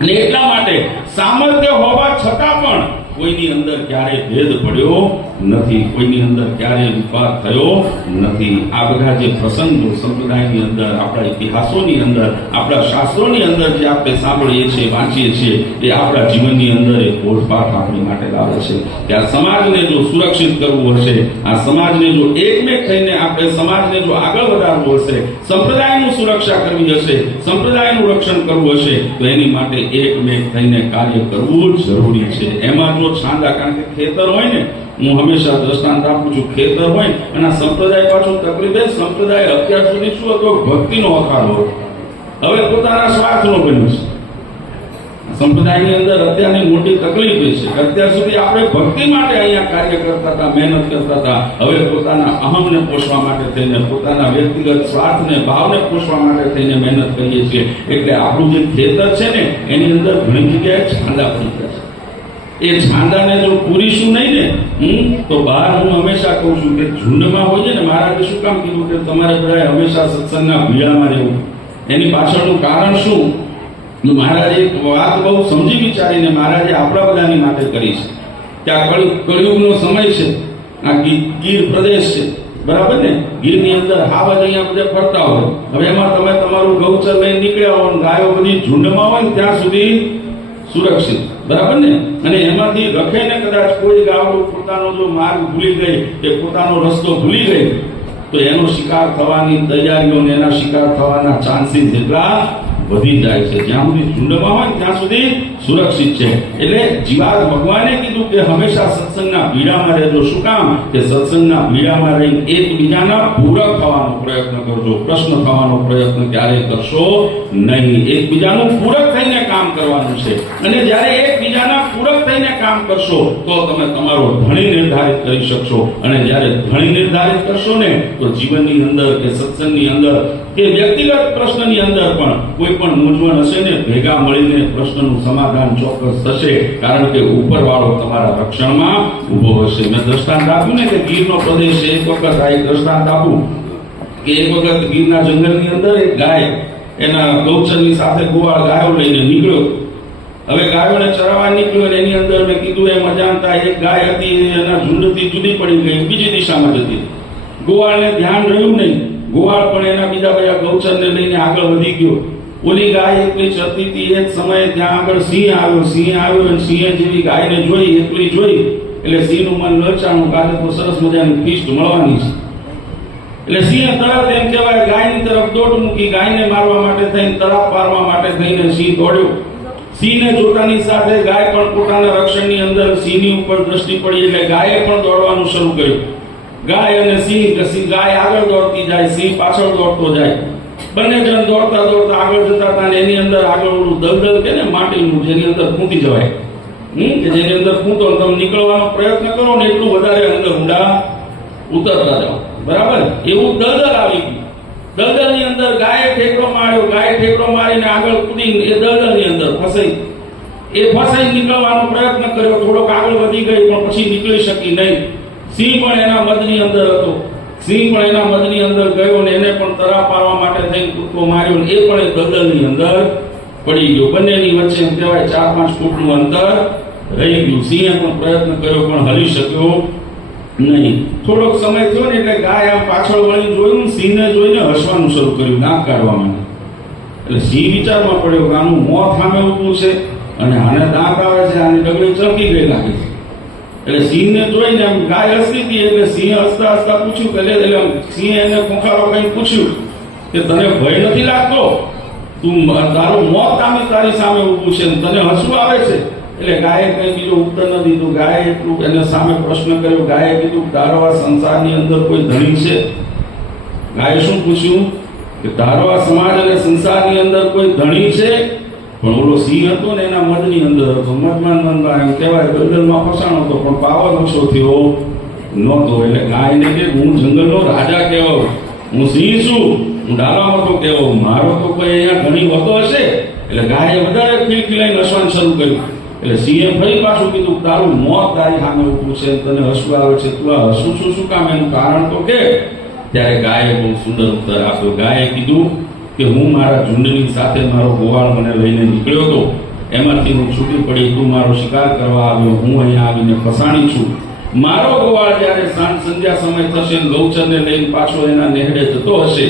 અને એટલા માટે સામર્થ્ય હોવા છતાં પણ કોઈની અંદર ક્યારેય ભેદ પડ્યો નથી, કોઈની અંદર ક્યારેય વિવાદ થયો નથી. આ બધા જે પ્રસંગો સંપ્રદાયની અંદર, આપણા ઇતિહાસોની અંદર, આપણા શાસ્ત્રોની અંદર જે આપણે સાંભળીએ છીએ, વાંચીએ છીએ, એ આપણા જીવનની અંદર એક બોધપાઠ આપણી માટે લાવે છે કે આ સમાજને જો સુરક્ષિત કરવું હશે, આ સમાજને જો એકમેક થઈને આપણે સમાજને જો આગળ વધારવું હશે, સંપ્રદાયની સુરક્ષા કરવી હશે, સંપ્રદાયનું રક્ષણ કરવું હશે તો એની માટે એકમેક થઈને કાર્ય કરવું જરૂરી છે. એમાં જો છાંડા, કારણ કે ખેતર હોય ને હું હંમેશા દ્રષ્ટાંત આપું છું, ખેતર હોય અને આ સંપ્રદાય પાછું તકલીફ એ સંપ્રદાય અત્યાર સુધી શું હતો? ભક્તિનો અખાડો હતો. હવે પોતાના સ્વાર્થનો બન્યો છે. સંપ્રદાયની અંદર અત્યારની મોટી તકલીફ એ છે કે અત્યાર સુધી આપણે ભક્તિ માટે અહીંયા કાર્ય કરતા હતા, મહેનત કરતા હતા. હવે પોતાના અહમને પોષવા માટે થઈને, પોતાના વ્યક્તિગત સ્વાર્થને, ભાવને પોષવા માટે થઈને મહેનત કરીએ છીએ. એટલે આપણું જે ખેતર છે ને એની અંદર ઘણી જગ્યાએ છાંડા પડી ગયા છે. એ છાંદાને જો પૂરીશું નહીં ને તો બહાર હું હંમેશા કહું છું કે ઝુંડમાં હોય ને, મહારાજે શું કામ કીધું કે તમારે બધાએ હંમેશા સત્સંગના ભીડામાં રહેવું? એની પાછળનું કારણ શું? મહારાજે એક વાત બહુ સમજી વિચારીને મહારાજે આપણા બધાની માટે કરી છે કે આ કળિયુગનો સમય છે, આ ગીર પ્રદેશ છે, બરાબર ને? ગીરની અંદર હાવજ અહીંયા બધા ફરતા હોય. હવે એમાં તમે તમારું ગૌચર લઈને નીકળ્યા હો, ગાયો બધી ઝુંડમાં હોય ને ત્યાં સુધી સુરક્ષિત, બરાબર ને? અને એમાંથી રખેને કદાચ કોઈ ગાવડું પોતાનો જો માર્ગ ભૂલી ગઈ કે પોતાનો રસ્તો ભૂલી ગઈ તો એનો શિકાર થવાની તૈયારીઓ ને એના શિકાર થવાના ચાન્સીસ એટલા વધી જાય છે. જ્યાં સુધી ઝુંડમાં હોય ત્યાં સુધી સુરક્ષિત છે. એટલે જીવાત ભગવાને કીધું કે હંમેશા સત્સંગના ભીડામાં રહેજો. શું કામ? કે સત્સંગના ભીડામાં રહી એકબીજાના પૂરક થવાનો પ્રયત્ન કરજો. પ્રશ્ન થવાનો પ્રયત્ન ક્યારેય કરશો નહીં. એકબીજાનું પૂરક થઈને કામ કરવાનું છે. અને જ્યારે એકબીજાના પૂરક થઈને કામ કરશો તો તમે તમારો ધણી નિર્ધારિત કરી શકશો. અને જ્યારે ધણી નિર્ધારિત કરશો ને તો જીવનની અંદર કે સત્સંગની અંદર કે વ્યક્તિગત પ્રશ્નની અંદર પણ કોઈ પણ મૂંઝવણ હશે ને ભેગા મળીને પ્રશ્નનું સમાધાન ચોક્કસ થશે. કારણ કે ઉપરવાળો તમારા રક્ષણમાં ઊભો હશે. મેં દ્રષ્ટાંત આપ્યું ને કે ગીરનો પ્રદેશ એક વખત આ એક દ્રષ્ટાંત આપું કે એક વખત ગીરના જંગલની અંદર એક ગાય એના ગૌચરની સાથે ગોવાળ ગાયો લઈને નીકળ્યો. હવે ગાયોને ચરાવવા નીકળ્યો અને એની અંદર મેં કીધું એમ અજાણતા એક ગાય હતી એના ઝુંડથી જુદી પડી ગઈ, બીજી દિશામાં જતી. ગોવાળને ધ્યાન રહ્યું નહીં. ગોવાળ પણ એના બીજા બધા ગૌચરને લઈને આગળ વધી ગયો. ઓલી ગાય એકલી ચરતી હતી. એક સમયે ત્યાં આગળ સિંહ આવ્યો અને સિંહે જેવી ગાયને જોઈ, એકલી જોઈ એટલે સિંહનું મન લલચાણું, કાલે તો સરસ મજાની ફીસ્ટ મળવાની છે. એટલે સિંહે તરત એમ કહેવાય ગાયની તરફ દોટ મૂકી. ગાયને મારવા માટે થઈને, તરાપ પાડવા માટે થઈને સિંહ દોડ્યો. સિંહને જોતાની સાથે ગાય પણ પોતાના રક્ષણની અંદર સિંહની ઉપર દ્રષ્ટિ પડી એટલે ગાયે પણ દોડવાનું શરૂ કર્યું. ગાય અને સિંહ, ગાય આગળ દોડતી જાય, સિંહ પાછળ દોડતો જાય. બંને જણ દોડતા દોડતા આગળ જતા હતા. એની અંદર આગળ ઓલું દલદલ કે ને માટીનું, જેની અંદર ખૂંટી જવાય, કે જેની અંદર ખૂંટો તમે નીકળવાનો પ્રયત્ન કરો ને એટલું વધારે અંદર ઊંડા ઉતરતા જાઓ, બરાબર? એવું દલદલ આવી ગયું. દલદલની અંદર ગાયે ઠેકડો માર્યો. ગાય ઠેકડો મારીને આગળ કૂદીને એ દલદલની અંદર ફસાઈ નીકળવાનો પ્રયત્ન કર્યો. થોડોક આગળ વધી ગઈ પણ પછી નીકળી શકી નહીં. સિંહ પણ એના મદની અંદર હતો. સિંહ પણ એના મદની અંદર ગયો ને એને પણ તરા પાડવા માટે થઈને કૂદકો માર્યો ને એ પણ એ દલદલની અંદર પડી ગયો. બંનેની વચ્ચે એમ કહેવાય 4-5 ફૂટનું અંતર રહી ગયું. સિંહે પણ પ્રયત્ન કર્યો પણ હલી શક્યો નહીં. થોડોક સમય થયો ને એટલે ગાય આમ પાછળ વળી જોયું, સિંહને જોઈને હસવાનું શરૂ કર્યું, નાક કાઢવા માંડ્યું. એટલે સિંહ વિચારમાં પડ્યો કે આનું મોં સામે ઊભું છે અને આને દાંત આવે છે, આની ડગલી ચમકી ગઈ લાગે છે. એટલે સિંહને જોઈને આમ ગાય હસતી હતી એટલે સિંહ હસતા હસતા પૂછ્યું કે એટલે સિંહે એને ખોખારો કઈ પૂછ્યું કે તને ભય નથી લાગતો? તારું મોત તારી સામે ઊભું છે, તને હસવું આવે છે? એટલે ગાયે કઈ બીજો ઉત્તર ન દીધું. ગાયે એટલું એને સામે પ્રશ્ન કર્યો. ગાયે કીધું તારો આ સંસારની અંદર કોઈ ધણી છે? ગાયે શું પૂછ્યું કે તારો આ સમાજ અને સંસારની અંદર કોઈ ધણી છે? પણ ઓલો સિંહ હતો ને એના મદની અંદર હતો. મદમાં એમ કહેવાય દલદલમાં ફસાણો હતો પણ પાવર ઓછો થયો નહોતો. એટલે ગાયને કે હું જંગલનો રાજા કહેવાઉં, હું સિંહ છું, હું ડાલામતો કહેવાઉં, મારો તો કોઈ અહીંયા ઘણી હોતો હશે. એટલે ગાયે વધારે ખીલખીલાઈને હસવાનું શરૂ કર્યું. એટલે સિંહે ફરી પાછું કીધું તારું મોત તારી સામે ઊભું છે, તને હસવું આવે છે, તું આ હસું છું શું કામ? એનું કારણ તો કે. ત્યારે ગાયે બહુ સુંદર ઉત્તર આપ્યો. ગાયે કીધું કે હું મારા ઝુંડની સાથે મારો ગોવાળ મને લઈને નીકળ્યો હતો, એમાંથી હું છૂટી પડી, તું મારો શિકાર કરવા આવ્યો, હું અહીંયા આવીને ફસાણી છું. મારો ગોવાળ જ્યારે સાંજ સંધ્યા સમય થશે ગૌચરને લઈને પાછો એના નેહડે જતો હશે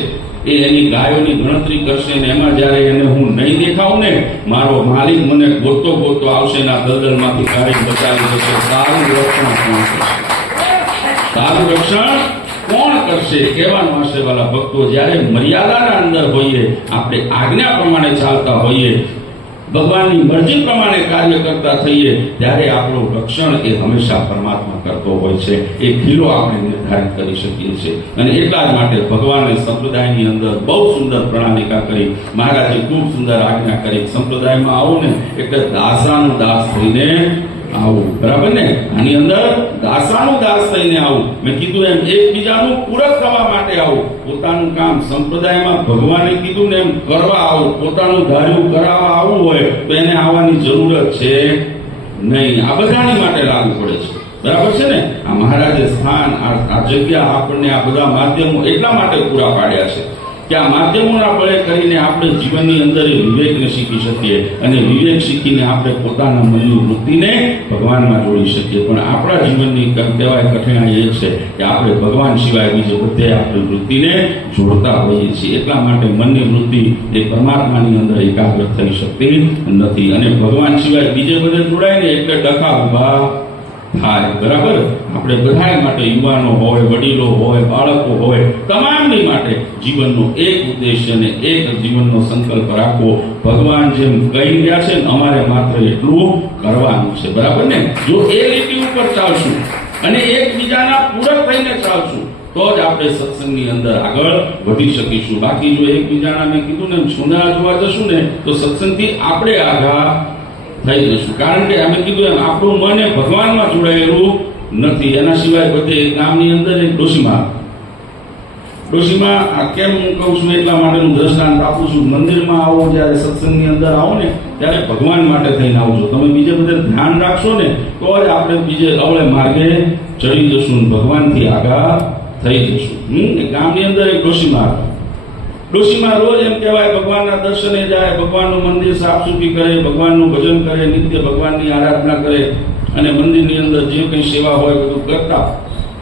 એ એની ગાયોની ગણતરી કરશે ને એમાં જ્યારે એને હું નહીં દેખાઉં ને મારો માલિક મને ગોતતો ગોતતો આવશે ને આ દલદલમાંથી કાઢી બચાવી જશે. સારું રક્ષણ કોણ કરશે? સારું રક્ષણ કોણ કરશે? કહેવાનું હશે વાલા ભક્તો, જ્યારે મર્યાદાના અંદર હોઈએ, આપણે આજ્ઞા પ્રમાણે ચાલતા હોઈએ ભગવાનની મરજી પ્રમાણે કાર્ય કરતા થઈએ ત્યારે આપણું રક્ષણ એ હંમેશા પરમાત્મા કરતો હોય છે. એ ખીલો આપણે નિર્ધારિત કરી શકીએ છીએ. અને એટલા જ માટે ભગવાને સંપ્રદાયની અંદર બહુ સુંદર પ્રણાલિકા કરી. મહારાજે ખૂબ સુંદર આજ્ઞા કરી, સંપ્રદાયમાં આવો ને એટલે દાસાનું દાસ થઈને આવું. બરાબર ને? આની અંદર દાસાનું દાસ થઈને આવું. મેં કીધું એમ એકબીજાનું પૂરક થવા માટે આવું. પોતાનું કામ સંપ્રદાયમાં ભગવાને કીધું ને એમ કરવા આવું. પોતાનું ધાર્યું કરાવવા આવવું હોય તો એને આવવાની જરૂરત છે નહીં. આ બધાની માટે લાગુ પડે છે. બરાબર છે ને? આ મહારાજે સ્થાન, આ જગ્યા આપણને આ બધા માધ્યમો એટલા માટે પૂરા પાડ્યા છે કે આ માધ્યમોના બળે કરીને આપણે જીવનની અંદર એ વિવેકને શીખી શકીએ અને વિવેક શીખીને આપણે પોતાના મનની વૃત્તિને ભગવાનમાં જોડી શકીએ. પણ આપણા જીવનની કહેવાય કઠિનાઈ એ છે કે આપણે ભગવાન સિવાય બીજે બધે આપણી વૃત્તિને જોડતા હોઈએ છીએ. એટલા માટે મનની વૃત્તિ એ પરમાત્માની અંદર એકાગ્ર થઈ શકતી નથી અને ભગવાન સિવાય બીજે બધે જોડાય ને એટલે ડખા ઉભા થાય. બરાબર? આપણે બધા માટે, યુવાનો હોય, વડીલો હોય, બાળકો હોય, તમામની માટે જીવનનો એક ઉદ્દેશ્ય અને એક જીવનનો સંકલ્પ રાખવો. ભગવાન જેમ કહી રહ્યા છે અમારે માત્ર એટલું કરવાનું છે. બરાબર ને? જો એ લીટી ઉપર ચાલશું અને એકબીજાના પૂરક થઈને ચાલશું તો જ આપણે સત્સંગની અંદર આગળ વધી શકીશું. બાકી જો એકબીજાના, મેં કીધું ને, છૂંદા જોવા જશું ને તો સત્સંગથી આપણે આગળ થઈ જશું. કારણ કે અમે કીધું એમ આપણું મન એ ભગવાનમાં જોડાયેલું નથી. એના સિવાય બધે ગામની અંદર એક ડોશીમાં આ કેમ હું કહું છું એટલા માટેનું દ્રષ્ટાંત આપું છું. મંદિરમાં આવો, જ્યારે સત્સંગની અંદર આવો ને ત્યારે ભગવાન માટે થઈને આવજો. તમે બીજે બધે ધ્યાન રાખશો ને તો જ આપણે બીજે અવળે માર્ગે ચડી જશું, ભગવાનથી આગળ થઈ જશું. ગામની અંદર એક ડોશીમાં રોજ એમ કહેવાય ભગવાનના દર્શને જાય, ભગવાનનું મંદિર સાફ સુફી કરે, ભગવાનનું ભજન કરે, નિત્ય ભગવાનની આરાધના કરે અને મંદિરની અંદર જે કંઈ સેવા હોય બધું કરતા.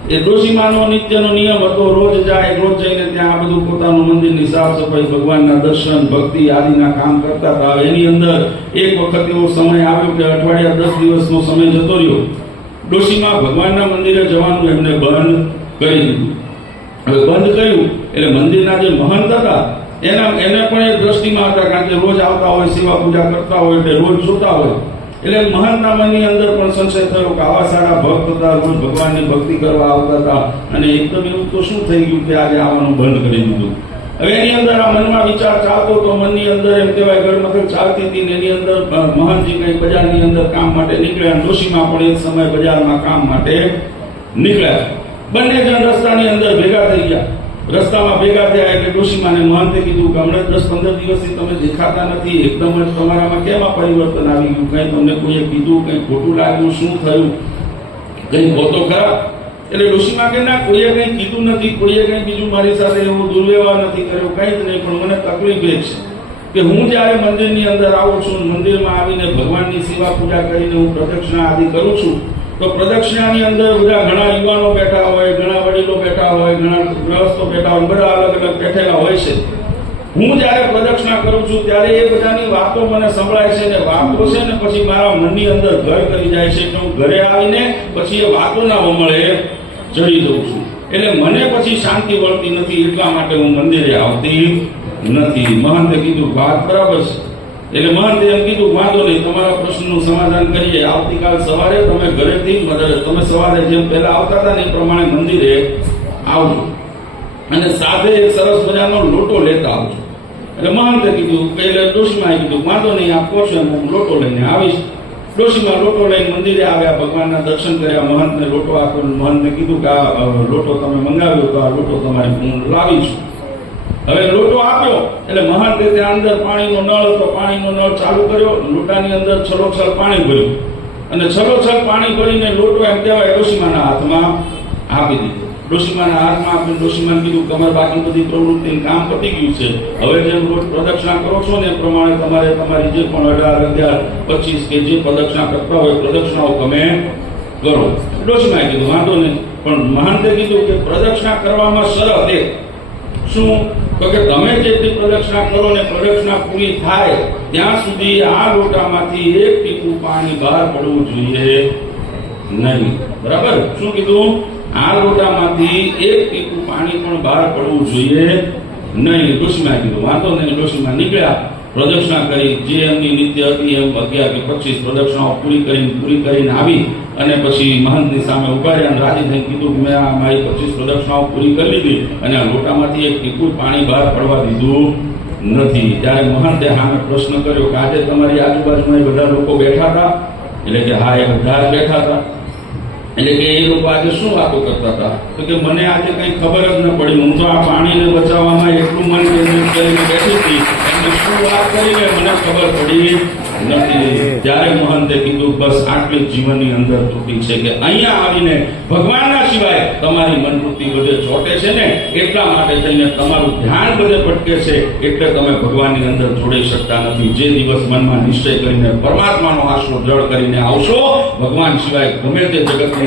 એ ડોશીમાનો નિત્યનો નિયમ હતો, રોજ જાય, રોજ જઈને ત્યાં આ બધું પોતાનું મંદિરની સાફ સફાઈ, ભગવાનના દર્શન, ભક્તિ આદિના કામ કરતા હતા. એની અંદર એક વખત એવો સમય આવ્યો કે અઠવાડિયા 10 દિવસનો સમય જતો રહ્યો. ડોશીમાં ભગવાનના મંદિરે જવાનું એમને બંધ કરી દીધું. હવે બંધ કર્યું એટલે મંદિરના જે મહંત હતા એને પણ એ દ્રષ્ટિમાં હતા, કારણ કે રોજ આવતા હોય, સેવા પૂજા કરતા હોય એટલે રોજ જોતા હોય. એટલે મહંતના મનની અંદર પણ સંશય થયો કે આવા સારા ભક્ત હતા, રોજ ભગવાનની ભક્તિ કરવા આવતા હતા અને એકદમ એવું તો શું થઈ ગયું કે આજે આવવાનું બંધ કરી દીધું. હવે એની અંદર આ મનમાં વિચાર ચાલતો તો મનની અંદર એમ કહેવાય ગળમથલ ચાલતી હતી. એની અંદર મહંતજી કઈ બજારની અંદર કામ માટે નીકળ્યા, ડોશીમાં પણ એક સમય બજારમાં કામ માટે નીકળ્યા. બંને જણ રસ્તાની અંદર ભેગા થઈ ગયા. રસ્તામાં ભેગા થયા એટલે ડોશીમાને મહંતે કીધું કે હમણાં 10-15 દિવસથી તમે દેખાતા નથી, એકદમ જ તમારામાં કેમ આ પરિવર્તન આવી ગયું? કઈ તમને કોઈએ કીધું, કઈ ખોટું લાગ્યું, શું થયું? કઈ હોતો ખરા? એટલે ડોશીમા કે ના, કોઈએ કઈ કીધું નથી, કોઈએ કઈ બીજું મારી સાથે એવો દુર્વ્યવહાર નથી કર્યો, કઈ જ નહીં, પણ મને તકલીફ એ છે કે હું જ્યારે મંદિરની અંદર આવું છું, મંદિરમાં આવીને ભગવાનની સેવા પૂજા કરીને હું પ્રદક્ષિણા આદિ કરું છું તો પ્રદક્ષિણાની અંદર બધા ઘણા યુવાનો બેઠા હોય, ઘણા વડીલો બેઠા હોય, ઘણા ગ્રહસ્થો બેઠા હોય, બધા અલગ અલગ બેઠેલા હોય છે. હું જ્યારે પ્રદક્ષિણા કરું છું ત્યારે એ બધાની વાતો મને સંભળાય છે ને વાતો છે ને પછી મારા મનની અંદર ઘર કરી જાય છે કે હું ઘરે આવીને પછી એ વાતોના વમળે ચડી જઉં છું. એટલે મને પછી શાંતિ વળતી નથી, એટલા માટે હું મંદિરે આવતી નથી. મહંતે કીધું વાત બરાબર છે. એટલે મહંતે એમ કીધું વાંધો નહીં, તમારા પ્રશ્નનું સમાધાન કરીએ. આવતીકાલ સવારે તમે ઘરેથી તમે સવારે જેમ પહેલા આવતા હતા ને એ પ્રમાણે મંદિરે આવજો અને સાથે એક સરસ મજાનો લોટો લેતા આવજો. એટલે મહંતે કીધું, એટલે ડોશીમાએ કીધું વાંધો નહીં, આપ કહો છો હું લોટો લઈને આવીશ. ડોશીમાં લોટો લઈને મંદિરે આવ્યા, ભગવાનના દર્શન કર્યા, મહંતને લોટો આપ્યો. મહંતને કીધું કે આ લોટો તમે મંગાવ્યો તો આ લોટો તમારે હું લાવી છું. હવે લોટો આપ્યો એટલે મહંતે ત્યાં અંદર પાણીનો નળ હતો, પાણીનો નળ ચાલુ કર્યો, લોટાની અંદર છલોછલ પાણી ભર્યું અને છલોછલ પાણી ભરીને લોટો એમ કહેવાય ડોશીમાના હાથમાં આપી દીધો. ડોશીમાના હાથમાં આપીને ડોશીમાને કીધું તમારે બાકી બધી પ્રવૃત્તિનું કામ પતી ગયું છે, હવે જેમ રોજ પ્રદક્ષિણા કરો છો ને એ પ્રમાણે તમારે તમારી જે પણ 18, 11, 25 કે જે પ્રદક્ષિણા કરતા હોય પ્રદક્ષિણાઓ તમે કરો. ડોશીમાએ કીધું વાંધો નહીં, પણ મહંતે કીધું કે પ્રદક્ષિણા કરવામાં શરત એક શું તો કે તમે જેટલી પ્રદક્ષિણા કરો ને પ્રદક્ષિણા પૂરી થાય ત્યાં સુધી આ લોટામાંથી એક ટીપું પાણી બહાર પડવું જોઈએ નહીં. બરાબર? શું કીધું? આ લોટામાંથી એક ટીપું પાણી પણ બહાર પડવું જોઈએ નહીં. ડોશીમાં કીધું વાંધો નહીં. ડોશીમાં નીકળ્યા, પ્રદક્ષિણા કરી, જે એમની નિત્ય હતી એમ 11 કે 25 પ્રદક્ષિણાઓ પૂરી કરીને આવી અને પછી મહંતની સામે ઉભા રહ્યા અને રાજી થઈને કીધું કે મેં આ મારી 25 પ્રદક્ષિણાઓ પૂરી કરી લીધી અને આ લોટામાંથી એક ટીપું પાણી બહાર પડવા દીધું નથી. ત્યારે મહંતે સામે પ્રશ્ન કર્યો કે આજે તમારી આજુબાજુમાં એ બધા લોકો બેઠા હતા? એટલે કે હા, એ બધા જ બેઠા હતા. એટલે કે એ લોકો આજે શું વાતો કરતા હતા? તો કે મને આજે કઈ ખબર જ ન પડી. હું તો આ પાણીને બચાવવામાં એટલું મન કેન્દ્રિત કરીને બેઠી હતી, એમને શું વાત કરીને મને ખબર પડી નથી. ત્યારે મહંતે કીધું બસ આટલી જીવનની અંદર ત્રુટિ છે કે અહીંયા આવીને ભગવાનના સિવાય તમારી મનવૃત્તિ બધે ચોટે છે ને, એટલા માટે થઈને તમારું ધ્યાન બધે ભટકે છે, એટલે તમે ભગવાનની અંદર જોડાઈ શકતા નથી. જે દિવસ મનમાં નિશ્ચય કરીને પરમાત્માનો આશરો જળ કરીને આવશો, ભગવાન સિવાય ગમે તે જગતનું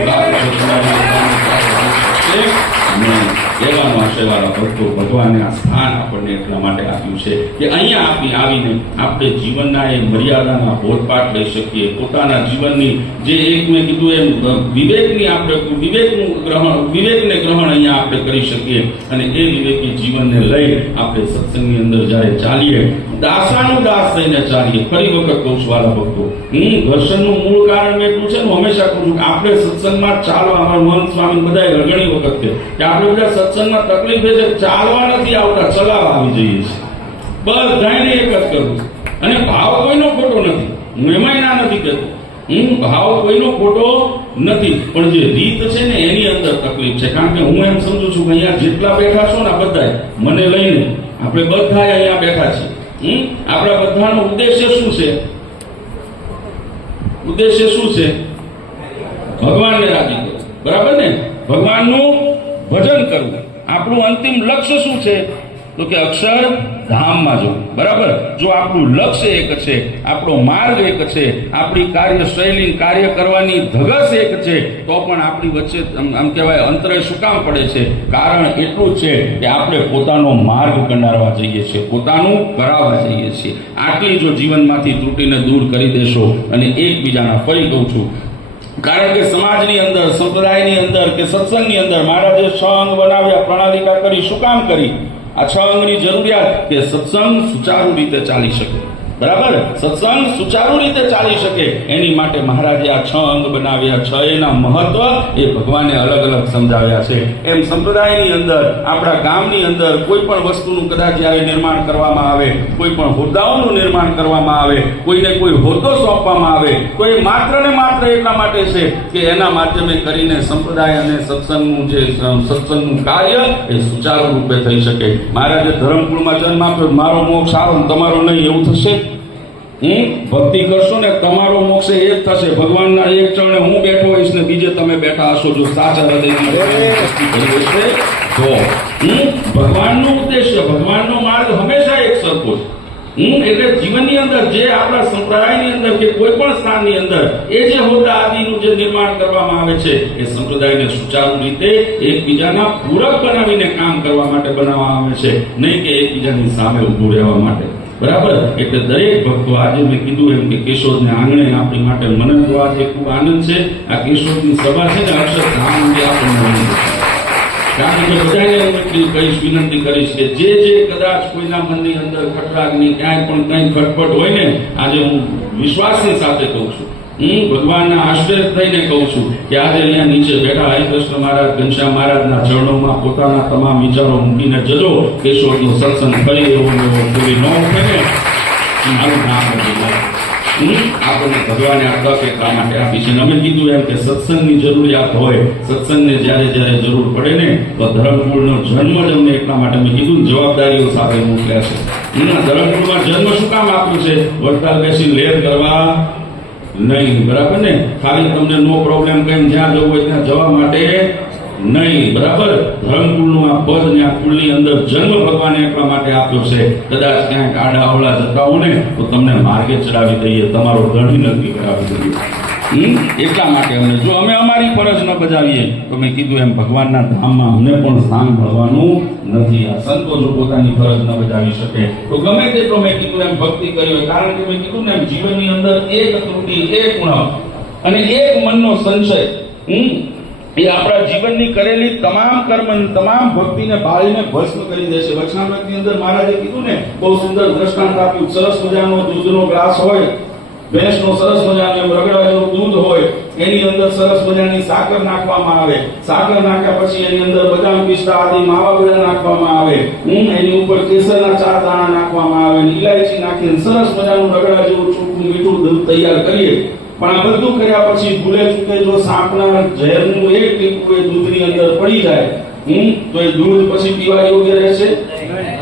કહેવાનો આશયવાળા ભક્તો, ભગવાને આ સ્થાન આપણને એટલા માટે આપ્યું છે કે અહીંયા આવીને આપણે જીવનના એ મર્યાદાના બોધપાઠ લઈ શકીએ. પોતાના જીવનની જે એક મેં કીધું એમ વિવેકને ગ્રહણ અહીંયા આપણે કરી શકીએ અને એ વિવેકી જીવનને લઈ આપણે સત્સંગની અંદર જ્યારે ચાલીએ, દાસાનું દાસ થઈને ચાલીએ. ફરી વખત કહું છું વાલા ભક્તો, ઘર્ષણનું મૂળ કારણ એટલું છે ને, હંમેશા કહું છું કે આપણે સત્સંગમાં ચાલવા, અમારા મહંત સ્વામી બધાએ ઘણી વખત કે આપણે બધા સત્સંગમાં તકલીફ છે, ચાલવા નથી આવતા, ચલાવવા આવી જઈએ છીએ. બધાને એક જ કરું અને ભાવ કોઈનો ખોટો નથી, હું એમાંય ના નથી કહેતો. ભાવ કોઈનો ખોટો નથી, પણ જે રીત છે ને એની અંદર તકલીફ છે. કારણ કે હું એમ સમજુ છું કે અહીંયા જેટલા બેઠા છો ને બધા મને લઈને આપણે બધા અહીંયા બેઠા છીએ. આપણા બધાનો ઉદ્દેશ્ય શું છે? ઉદ્દેશ્ય શું છે? ભગવાનને રાજી કરવું, બરાબર ને? ભગવાનનું ભજન કરવું. આપણું અંતિમ લક્ષ્ય શું છે? તો કે અક્ષર ધામમાં જવું, બરાબર? જો આપણું લક્ષ્ય એક છે, આપણો માર્ગ એક છે, આપણી કાર્યશૈલી, કાર્ય કરવાની ધગસ એક છે, તો પણ આપણી વચ્ચે આમ કહેવાય અંતરે શું કામ પડે છે? કારણ એટલું છે કે આપણે પોતાનો માર્ગ કંડારવા જઈએ છીએ, પોતાનું કરાવવા જઈએ છીએ. આટલી જો જીવનમાંથી ત્રુટીને દૂર કરી દેશો અને એકબીજાના, ફરી કહું છું, કારણ કે સમાજની અંદર, સંપ્રદાયની અંદર કે સત્સંગની અંદર મહારાજે 6 અંગ બનાવ્યા, પ્રણાલિકા કરી. શું કામ કરી? આ 6 અંગની જરૂરિયાત કે સત્સંગ સુચારુ રીતે ચાલી શકે, બરાબર? સત્સંગ સુચારુ રીતે ચાલી શકે એની માટે મહારાજે આ 6 અંગ બનાવ્યા. 6 એના મહત્વ એ ભગવાને અલગ અલગ સમજાવ્યા છે. એમ સંપ્રદાયની અંદર, આપણા ગામની અંદર કોઈ પણ વસ્તુનું કદાચ જ્યારે નિર્માણ કરવામાં આવે, કોઈ પણ હોદ્દાઓનું નિર્માણ કરવામાં આવે, કોઈને કોઈ હોદ્દો સોંપવામાં આવે, તો એ માત્ર ને માત્ર એટલા માટે છે કે એના માધ્યમે કરીને સંપ્રદાય અને સત્સંગનું કાર્ય એ સુચારુ રૂપે થઈ શકે. મહારાજે ધરમકુળમાં જન્મ આપ્યો, મારો મોક્ષ સારો તમારો નહીં, એવું થશે? ભક્તિ કરશો ને તમારો મોક્ષ એ જ થશે. ભગવાનના એક ચરણે હું બેઠો હોઈશ ને બીજે તમે બેઠા હશો, જો સાચા હૃદયથી તો ભગવાનનો ઉદ્દેશ્ય, ભગવાનનો માર્ગ હંમેશા એક સરખો છે. એટલે જીવનની અંદર જે આપણા સંપ્રદાયની અંદર કે કોઈ પણ સ્થાનની અંદર એ જે હોદ્દા આદિનું જે નિર્માણ કરવામાં આવે છે, એ સંપ્રદાયને સુચારુ રીતે એકબીજાના પૂરક બનાવીને કામ કરવા માટે બનાવવામાં આવે છે, નહીં કે એકબીજાની સામે ઊભું રહેવા માટે, બરાબર? એટલે દરેક ભક્તો, આજે મેં કીધું એમ કે કેશોદને આંગણે આપણી માટે મને તો આજે ખૂબ આનંદ છે. આ કેશોદની સભા છે ને, અક્ષરધામ અંગે આપણને કારણ કે બધાને હું એટલી કહીશ, વિનંતી કરીશ કે જે કદાચ કોઈના મનની અંદર ખટરાગની ક્યાંય પણ કંઈ ખટપટ હોય ને, આજે હું વિશ્વાસની સાથે કહું છું, ભગવાનના આશ્રય થઈને કહું છું કે આજે અહીંયા નીચે બેઠા હરિકૃષ્ણ મહારાજ, ઘનશ્યામ મહારાજના ચરણોમાં પોતાના તમામ વિચારો મૂકીને જજો. કેશોદનો સત્સંગ ફરી એવો પૂરી ન ઉઠે મારું નામ આપણને ભગવાને આ તક એટલા માટે આપી છે. અમે કીધું એમ કે સત્સંગની જરૂરિયાત હોય, સત્સંગને જ્યારે જરૂર પડે ને, તો ધરમકુળનો જન્મ જ અમને એટલા માટે મેં કીધું જવાબદારીઓ સાથે મોકલ્યા છે. ધરમકુળમાં જન્મ શું કામ આપ્યું છે? વડતાલ બેસી લેર કરવા નહીં, બરાબર ને? ખાલી તમને નો પ્રોબ્લેમ કઈ જ્યાં જવું હોય ત્યાં જવા માટે નહીં, બરાબર? ધરમકુળનું આ પદ ને આ કુળની અંદર જન્મ ભગવાને એટલા માટે આપ્યો છે. કદાચ ક્યાંક આડા અવળા જતા હો ને તો તમને માર્ગે ચડાવી દઈએ, તમારો ધણી નક્કી કરાવી દઈએ. એટલા માટે અમને, જો અમે અમારી ફરજ ન બજાવીએ તો મેં કીધું એમ ભગવાનના ધામમાં અમને પણ સ્થાન મળવાનું નથી. આ સંતો જો પોતાની ફરજ ન બજાવી શકે તો ગમે તેટલો મેં કીધું એમ ભક્તિ કરી હોય, કારણ કે મેં કીધું ને એમ જીવનની અંદર એક ત્રુટિ, એક ઉણપ અને એક મનનો સંશય એ આપણા જીવનની કરેલી તમામ કર્મ તમામ ભક્તિને બાળીને ભસ્મ કરી દેશે. વચનામૃતની અંદર મહારાજે કીધું ને, બહુ સુંદર દ્રષ્ટાંત આપ્યું. સરસ મજાનો દૂધનો ગ્લાસ હોય, ભેંસનો સરસ મજાનો રગડાયેલું દૂધ હોય, એની અંદર સરસ મજાની સાકર નાખવામાં આવે. સાકર નાખ્યા પછી એની અંદર બદામ, પિસ્તા આદિ માવા બધા નાખવામાં આવે. એની ઉપર કેસરના 4 દાણા નાખવામાં આવે, ઇલાયચી નાખીને સરસ મજાનું રગડા જેવું ચોખ્ખું મીઠું દૂધ તૈયાર કરીએ. પણ આ બધું કર્યા પછી ભૂલે ચૂકે જો સાપના ઝેરનું એક ટીપું એ દૂધની અંદર પડી જાય તો એ દૂધ પછી પીવા યોગ્ય રહેશે?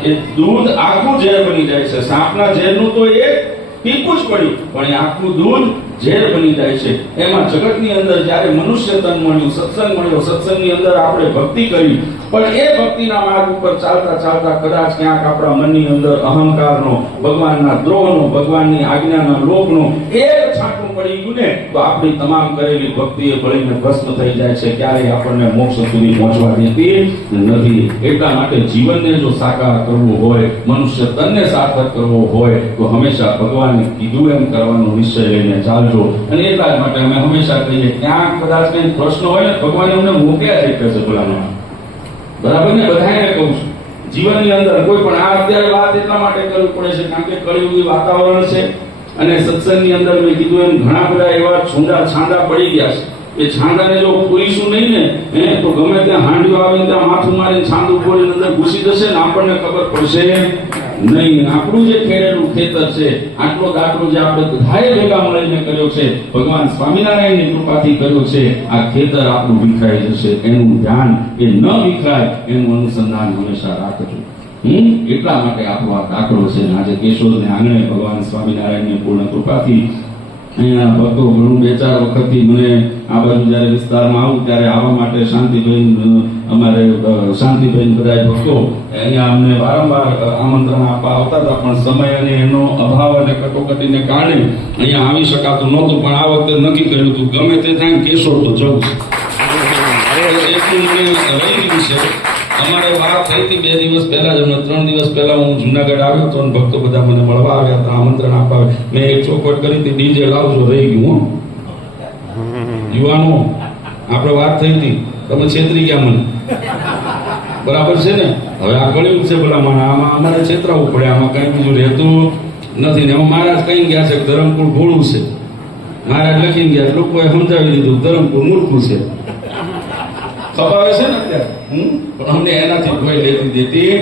એ દૂધ આખું ઝેર બની જાય છે. સાપના ઝેરનું તો એક ટીપું જ પડ્યું, પણ એ આખું દૂધ ઝેર બની જાય છે. એમાં જગતની અંદર જ્યારે મનુષ્ય તન મળ્યું, સત્સંગ મળ્યો, સત્સંગની અંદર આપણે ભક્તિ કરી, પણ એ ભક્તિના માર્ગ ઉપર ચાલતા ચાલતા કદાચ ક્યાંક આપણા મનની અંદર અહંકારનો, ભગવાનના દ્રોહનો, ભગવાનની આજ્ઞાના લોભનો એક છાંટું પડી ગયું ને, તો આપણી તમામ કરેલી ભક્તિ એ બળીને ભસ્મ થઈ જાય છે. ક્યારેય આપણને મોક્ષ સુધી પહોંચવા દેતી નથી. એટલા માટે જીવનને જો સાકાર કરવું હોય, મનુષ્ય તનને સાર્થક કરવો હોય, તો હંમેશા ભગવાને કીધું એમ કરવાનો નિશ્ચય લઈને ચાલજો. અને એટલા જ માટે અમે હંમેશા કહીએ, ક્યાંક કદાચ કઈ પ્રશ્ન હોય ને, ભગવાને અમને મોકલ્યા છે કે છે બોલાવવા. બરાબર ને? બધાને કહું છું, જીવનની અંદર કોઈ પણ આ અત્યારે વાત એટલા માટે કરવી પડે છે કારણ કે કળિયુગી વાતાવરણ છે. અને સત્સંગની અંદર મેં કીધું એમ ઘણા બધા એવા છાંડા પડી ગયા છે. એ છાંડાને જો પૂરીશું નહીં ને તો ગમે ત્યાં હાંડીઓ આવીને ત્યાં માથું મારીને છાંદું ફોડીને અંદર ઘૂસી જશે ને આપણને ખબર પડશે નહીં. આપણું જે ખેડેલું ખેતર છે, આટલો દાખલો જે આપણે બધાએ ભેગા મળીને કર્યો છે, ભગવાન સ્વામિનારાયણની કૃપાથી કર્યો છે, આ ખેતર આપણું વિખરાઈ જશે. એનું ધ્યાન એ ન વિખરાય એનું અનુસંધાન હંમેશા રાખજો. એટલા માટે આપણો આ દાખલો છે. આજે કેશોદને આંગણે ભગવાન સ્વામિનારાયણની પૂર્ણ કૃપાથી અહીંયા ભક્તો ઘણું 2-4 વખતથી મને આ બાજુ જયારે વિસ્તારમાં આવું ત્યારે આવવા માટે શાંતિભાઈ બધા ભક્તો અહીંયા અમને વારંવાર આમંત્રણ આપવા આવતા હતા, પણ સમય અને એનો અભાવ અને કટોકટીને કારણે અહીંયા આવી શકાતું નહોતું. પણ આ વખતે નક્કી કર્યું હતું ગમે તે થાય કેશોદ તો જવું છે. એટલું મને રહી ગયું છે. અમારે વાત થઈ હતી 2 દિવસ પહેલા જ, 3 દિવસ પહેલા હું જુનાગઢ આવ્યો હતો અને ભક્તો બધા મને મળવા આવ્યા હતા, આમંત્રણ આપવા. મેં એક ચોખવટ કરી હતી, ડીજે લાવજો, રહી ગયું. યુવાનો આપણે વાત થઈ હતી, તમે છેતરી ગયા મને. બરાબર છે ને? હવે આ કળિયુગ છે ભલામણ, આમાં અમારે છેતરાવું પડે, આમાં કઈ બીજું રહેતું નથી. ને મહારાજ કઈ ગયા છે ધરમપુર ભોળું છે, મહારાજ લખી ગયા, લોકોએ સમજાવી દીધું ધરમપુર મૂર્ખું છે. ખબર છે ને અત્યારે, પણ અમને એનાથી કોઈ લેતી દેતી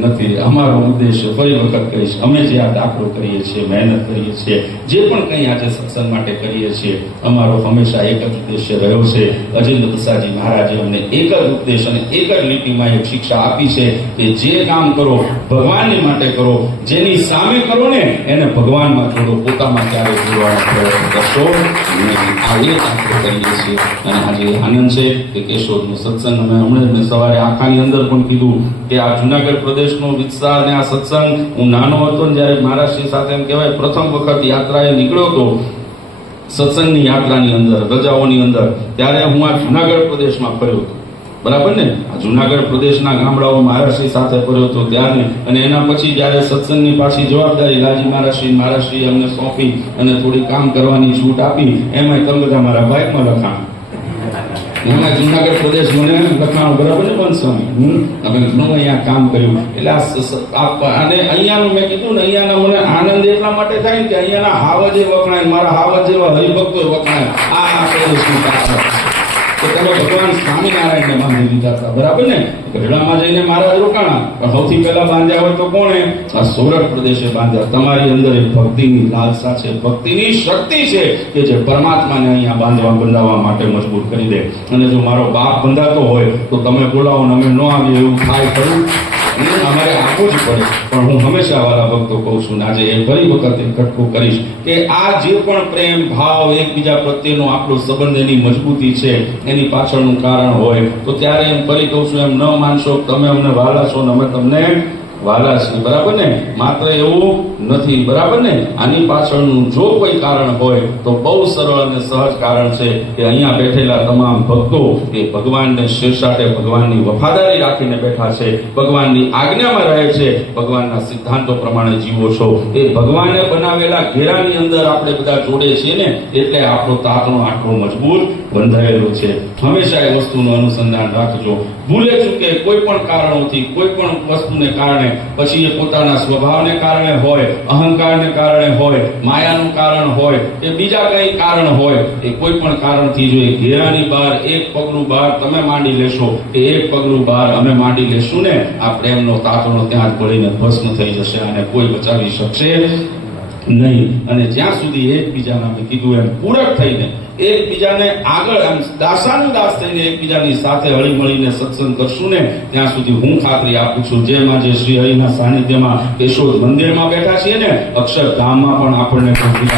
નથી. અમારો ઉદ્દેશ ફરી વખત કહીશ, અમે જે આ દાખલો કરીએ છીએ, મહેનત કરીએ છીએ, જે પણ કંઈ આજે સત્સંગ માટે કરીએ છીએ, અમારો હંમેશા એક જ ઉદ્દેશ્ય રહ્યો છે. અજેન્દ્ર પ્રસાદજી મહારાજે અમને એક જ ઉદ્દેશ અને એક જ લીટીમાં એક શિક્ષા આપી છે કે જે કામ કરો ભગવાનની માટે કરો, જેની સામે કરો ને એને ભગવાનમાં જોડો, પોતામાં ક્યારેય જોડવાનો પ્રયત્ન કરશો નહીં. આ એક આપણે કરીએ છીએ. અને આજે આનંદ છે કે કેશોદનો સત્સંગ અમે હમણાં સવારે આખાની અંદર પણ કીધું કે આ જુનાગઢ પ્રદેશનો વિસ્તાર અને આ સત્સંગ, હું નાનો હતો ને જ્યારે મહારાષ્ટ્ર સાથે એમ કહેવાય પ્રથમ વખત યાત્રાએ નીકળ્યો હતો, સત્સંગની યાત્રાની અંદર, રજાઓની અંદર, ત્યારે હું આ જુનાગઢ પ્રદેશમાં ફર્યો હતો. બરાબર ને? આ જુનાગઢ પ્રદેશના ગામડાઓ મહારાષ્ટ્ર સાથે ફર્યો હતો ત્યારે. અને એના પછી જ્યારે સત્સંગની પાછી જવાબદારી લાજી મહારાષ્ટ્રી અમને સોંપી અને થોડી કામ કરવાની છૂટ આપી, એમાં તમે બધા મારા બાઇકમાં લખાણ એમાં જુનાગઢ પ્રદેશ મને લખાણો. બરાબર ને બંધ અમે ઘણું અહીંયા કામ કર્યું. એટલે અને અહીંયાનું મેં કીધું ને, અહીંયાના મને આનંદ એટલા માટે થાય કે અહીંયાના હાવજ એ વખણાય, મારા હાવજ જેવા હરિભક્તો વખણાય. આ પ્રદેશની પાછળ તો તમે ભગવાન સ્વામિનારાયણને બાંધી દીધા હતા. બરાબર ને? ગઢડામાં જઈને મહારાજ રોકાણા, પણ સૌથી પહેલા બાંધ્યા હોય તો કોણે? આ સોરઠ પ્રદેશે બાંધ્યા. તમારી અંદર એક ભક્તિની લાલસા છે, ભક્તિની શક્તિ છે કે જે પરમાત્માને અહીંયા બંધાવવા માટે મજબૂર કરી દે. અને જો મારો બાપ બંધાતો હોય તો તમે બોલાવો ને અમે ન આવીએ એવું થાય ખરું? અમારે આપવું જ પડે. પણ હું હંમેશા વાળા ભક્તો કહું છું, આજે એ ફરી વખત કટકું કરીશ કે આ જે પણ પ્રેમ ભાવ એકબીજા પ્રત્યેનો આપણો સંબંધ, એની મજબૂતી છે, એની પાછળનું કારણ હોય તો ત્યારે એમ ફરી કહું છું, એમ ન માનશો તમે અમને વાલા છો ને અમે તમને વાલા છીએ. બરાબર ને? માત્ર એવું નથી, બરાબર ને? આની પાછળનું જો કોઈ કારણ હોય તો બહુ સરળ અને સહજ કારણ છે કે અહીંયા બેઠેલા તમામ ભક્તો એ ભગવાનને શિરસાટે ભગવાનની વફાદારી રાખીને બેઠા છે, ભગવાનની આજ્ઞામાં રહે છે, ભગવાનના સિદ્ધાંતો પ્રમાણે જીવો છો. એ ભગવાને બનાવેલા ઘેરાની અંદર આપણે બધા જોડે છીએ ને, એટલે આપણો તાતણો આટલો મજબૂત બંધાયેલો છે. હંમેશા એ વસ્તુનું અનુસંધાન રાખજો. ભૂલે ચૂકે કોઈ પણ કારણોથી, કોઈ પણ વસ્તુને કારણે, પછી એ પોતાના સ્વભાવને કારણે હોય, અહંકારને કારણે હોય, માયાનું કારણ હોય કે બીજા કઈ કારણ હોય, એ કોઈ પણ કારણથી જો એ ઘેરાની બહાર એક પગલું બહાર તમે માંડી લેશો કે એક પગલું બહાર અમે માંડી લેશું ને, આ પ્રેમનો તાતણો ત્યાં જ પડીને ભસ્મ થઈ જશે અને કોઈ બચાવી શકશે નહીં. અને જ્યાં સુધી એકબીજાના, મેં કીધું એમ, પૂરક થઈને એકબીજાને આગળ આમ દાસાનુદાસ થઈને એકબીજાની સાથે હળી મળીને સત્સંગ કરશું ને, ત્યાં સુધી હું ખાતરી આપું છું, જેમ આજે શ્રી હરિના સાનિધ્યમાં કેશોદ મંદિરમાં બેઠા છીએ ને, અક્ષરધામમાં પણ આપણને કરી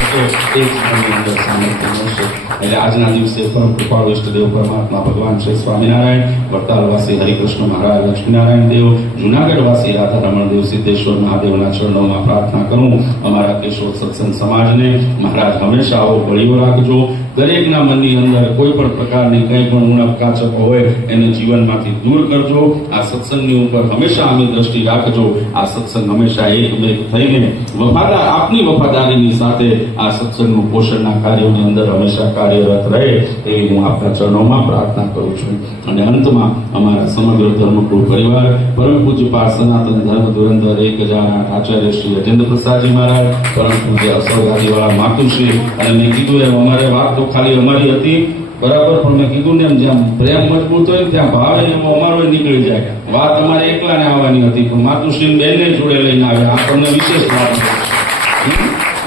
શકે એ જીવનની અંદર સાનિધ્ય મળશે. એટલે આજના દિવસે પરમ કૃપાળુ ઇષ્ટદેવ પરમાત્મા ભગવાન શ્રી સ્વામિનારાયણ, વડતાલવાસી હરિકૃષ્ણ મહારાજ લક્ષ્મીનારાયણ દેવ, જુનાગઢવાસી રાધા રમણ દેવ સિદ્ધેશ્વર મહાદેવના ચરણોમાં પ્રાર્થના કરું, અમારા કેશોદ સત્સંગ સમાજને મહારાજ હંમેશા આવો બળીઓ રાખજો. દરેકના મનની અંદર કોઈ પણ પ્રકારની કંઈ પણ ઉણપ કાચક હોય એને જીવનમાંથી દૂર કરજો. આ સત્સંગની ઉપર હંમેશા આમી દ્રષ્ટિ રાખજો. આ સત્સંગ હંમેશા એક થઈને વફાદાર, આપની વફાદારીની સાથે આ સત્સંગનું પોષણના કાર્યોની અંદર હંમેશા કાર્યરત રહે એવી હું આપના ચરણોમાં પ્રાર્થના કરું છું. અને અંતમાં અમારા સમગ્ર ધર્મકુળ પરિવાર, પરમ પૂજ્યપાદ સનાતન ધર્મ ધુરંધર 1008 આચાર્ય શ્રી અજેન્દ્ર પ્રસાદજી મહારાજ, પરમ પૂજ્ય અસરગાદીવાળા માતુશ્રી, અને મેં કીધું એમ અમારે વાત તો ખાલી અમારી હતી, બરાબર, પણ મેં કીધું ને એમ, જ્યાં પ્રેમ મજબૂત હોય ત્યાં ભાવે એવો અમારો નીકળી જાય. વાત અમારે એકલાને આવવાની હતી, પણ માતુશ્રી બેનને જોડે લઈને આવ્યા. આપણને વિશેષ લાભ મળ્યો,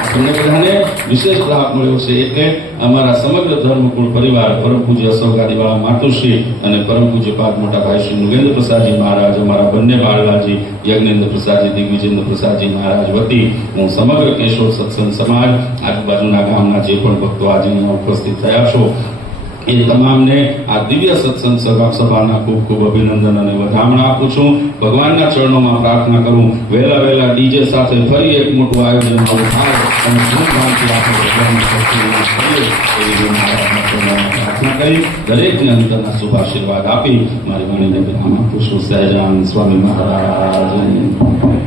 આપણને બધાને વિશેષ લાભ મળ્યો છે. એટલે અમારા સમગ્ર ધર્મકુળ પરિવાર, પરમ પૂજ્ય અસરગાદીવાળા માતુશ્રી અને પરમ પૂજ્ય પાદ મોટા ભાઈ શ્રી નુગેન્દ્ર પ્રસાદજી મહારાજ, અમારા બંને બાળલાજી યજ્ઞેન્દ્ર પ્રસાદજી, દિગ્વિજેન્દ્ર પ્રસાદજી મહારાજ વતી હું સમગ્ર કેશોદ સત્સંગ સમાજ, આજુબાજુના ગામના જે પણ ભક્તો આજે અહીંયા ઉપસ્થિત થયા છો એ તમામને આ દિવ્ય સત્સંગ સભાના ખૂબ ખૂબ અભિનંદન અને વધામણા આપું છું. ભગવાનના ચરણોમાં પ્રાર્થના કરું, વહેલા વહેલા ડીજે સાથે ફરી એક મોટું આયોજન આવું થાય અને ધૂમધામથી આપણે ભગવાનની ભક્તિમાં કરીએ એવી હું મારા ચરણોમાં પ્રાર્થના કરી દરેકને અંતરના શુભ આશીર્વાદ આપી મારી વાણીને વિરામ આપું છું. સહેજાનંદ સ્વામી મહારાજ.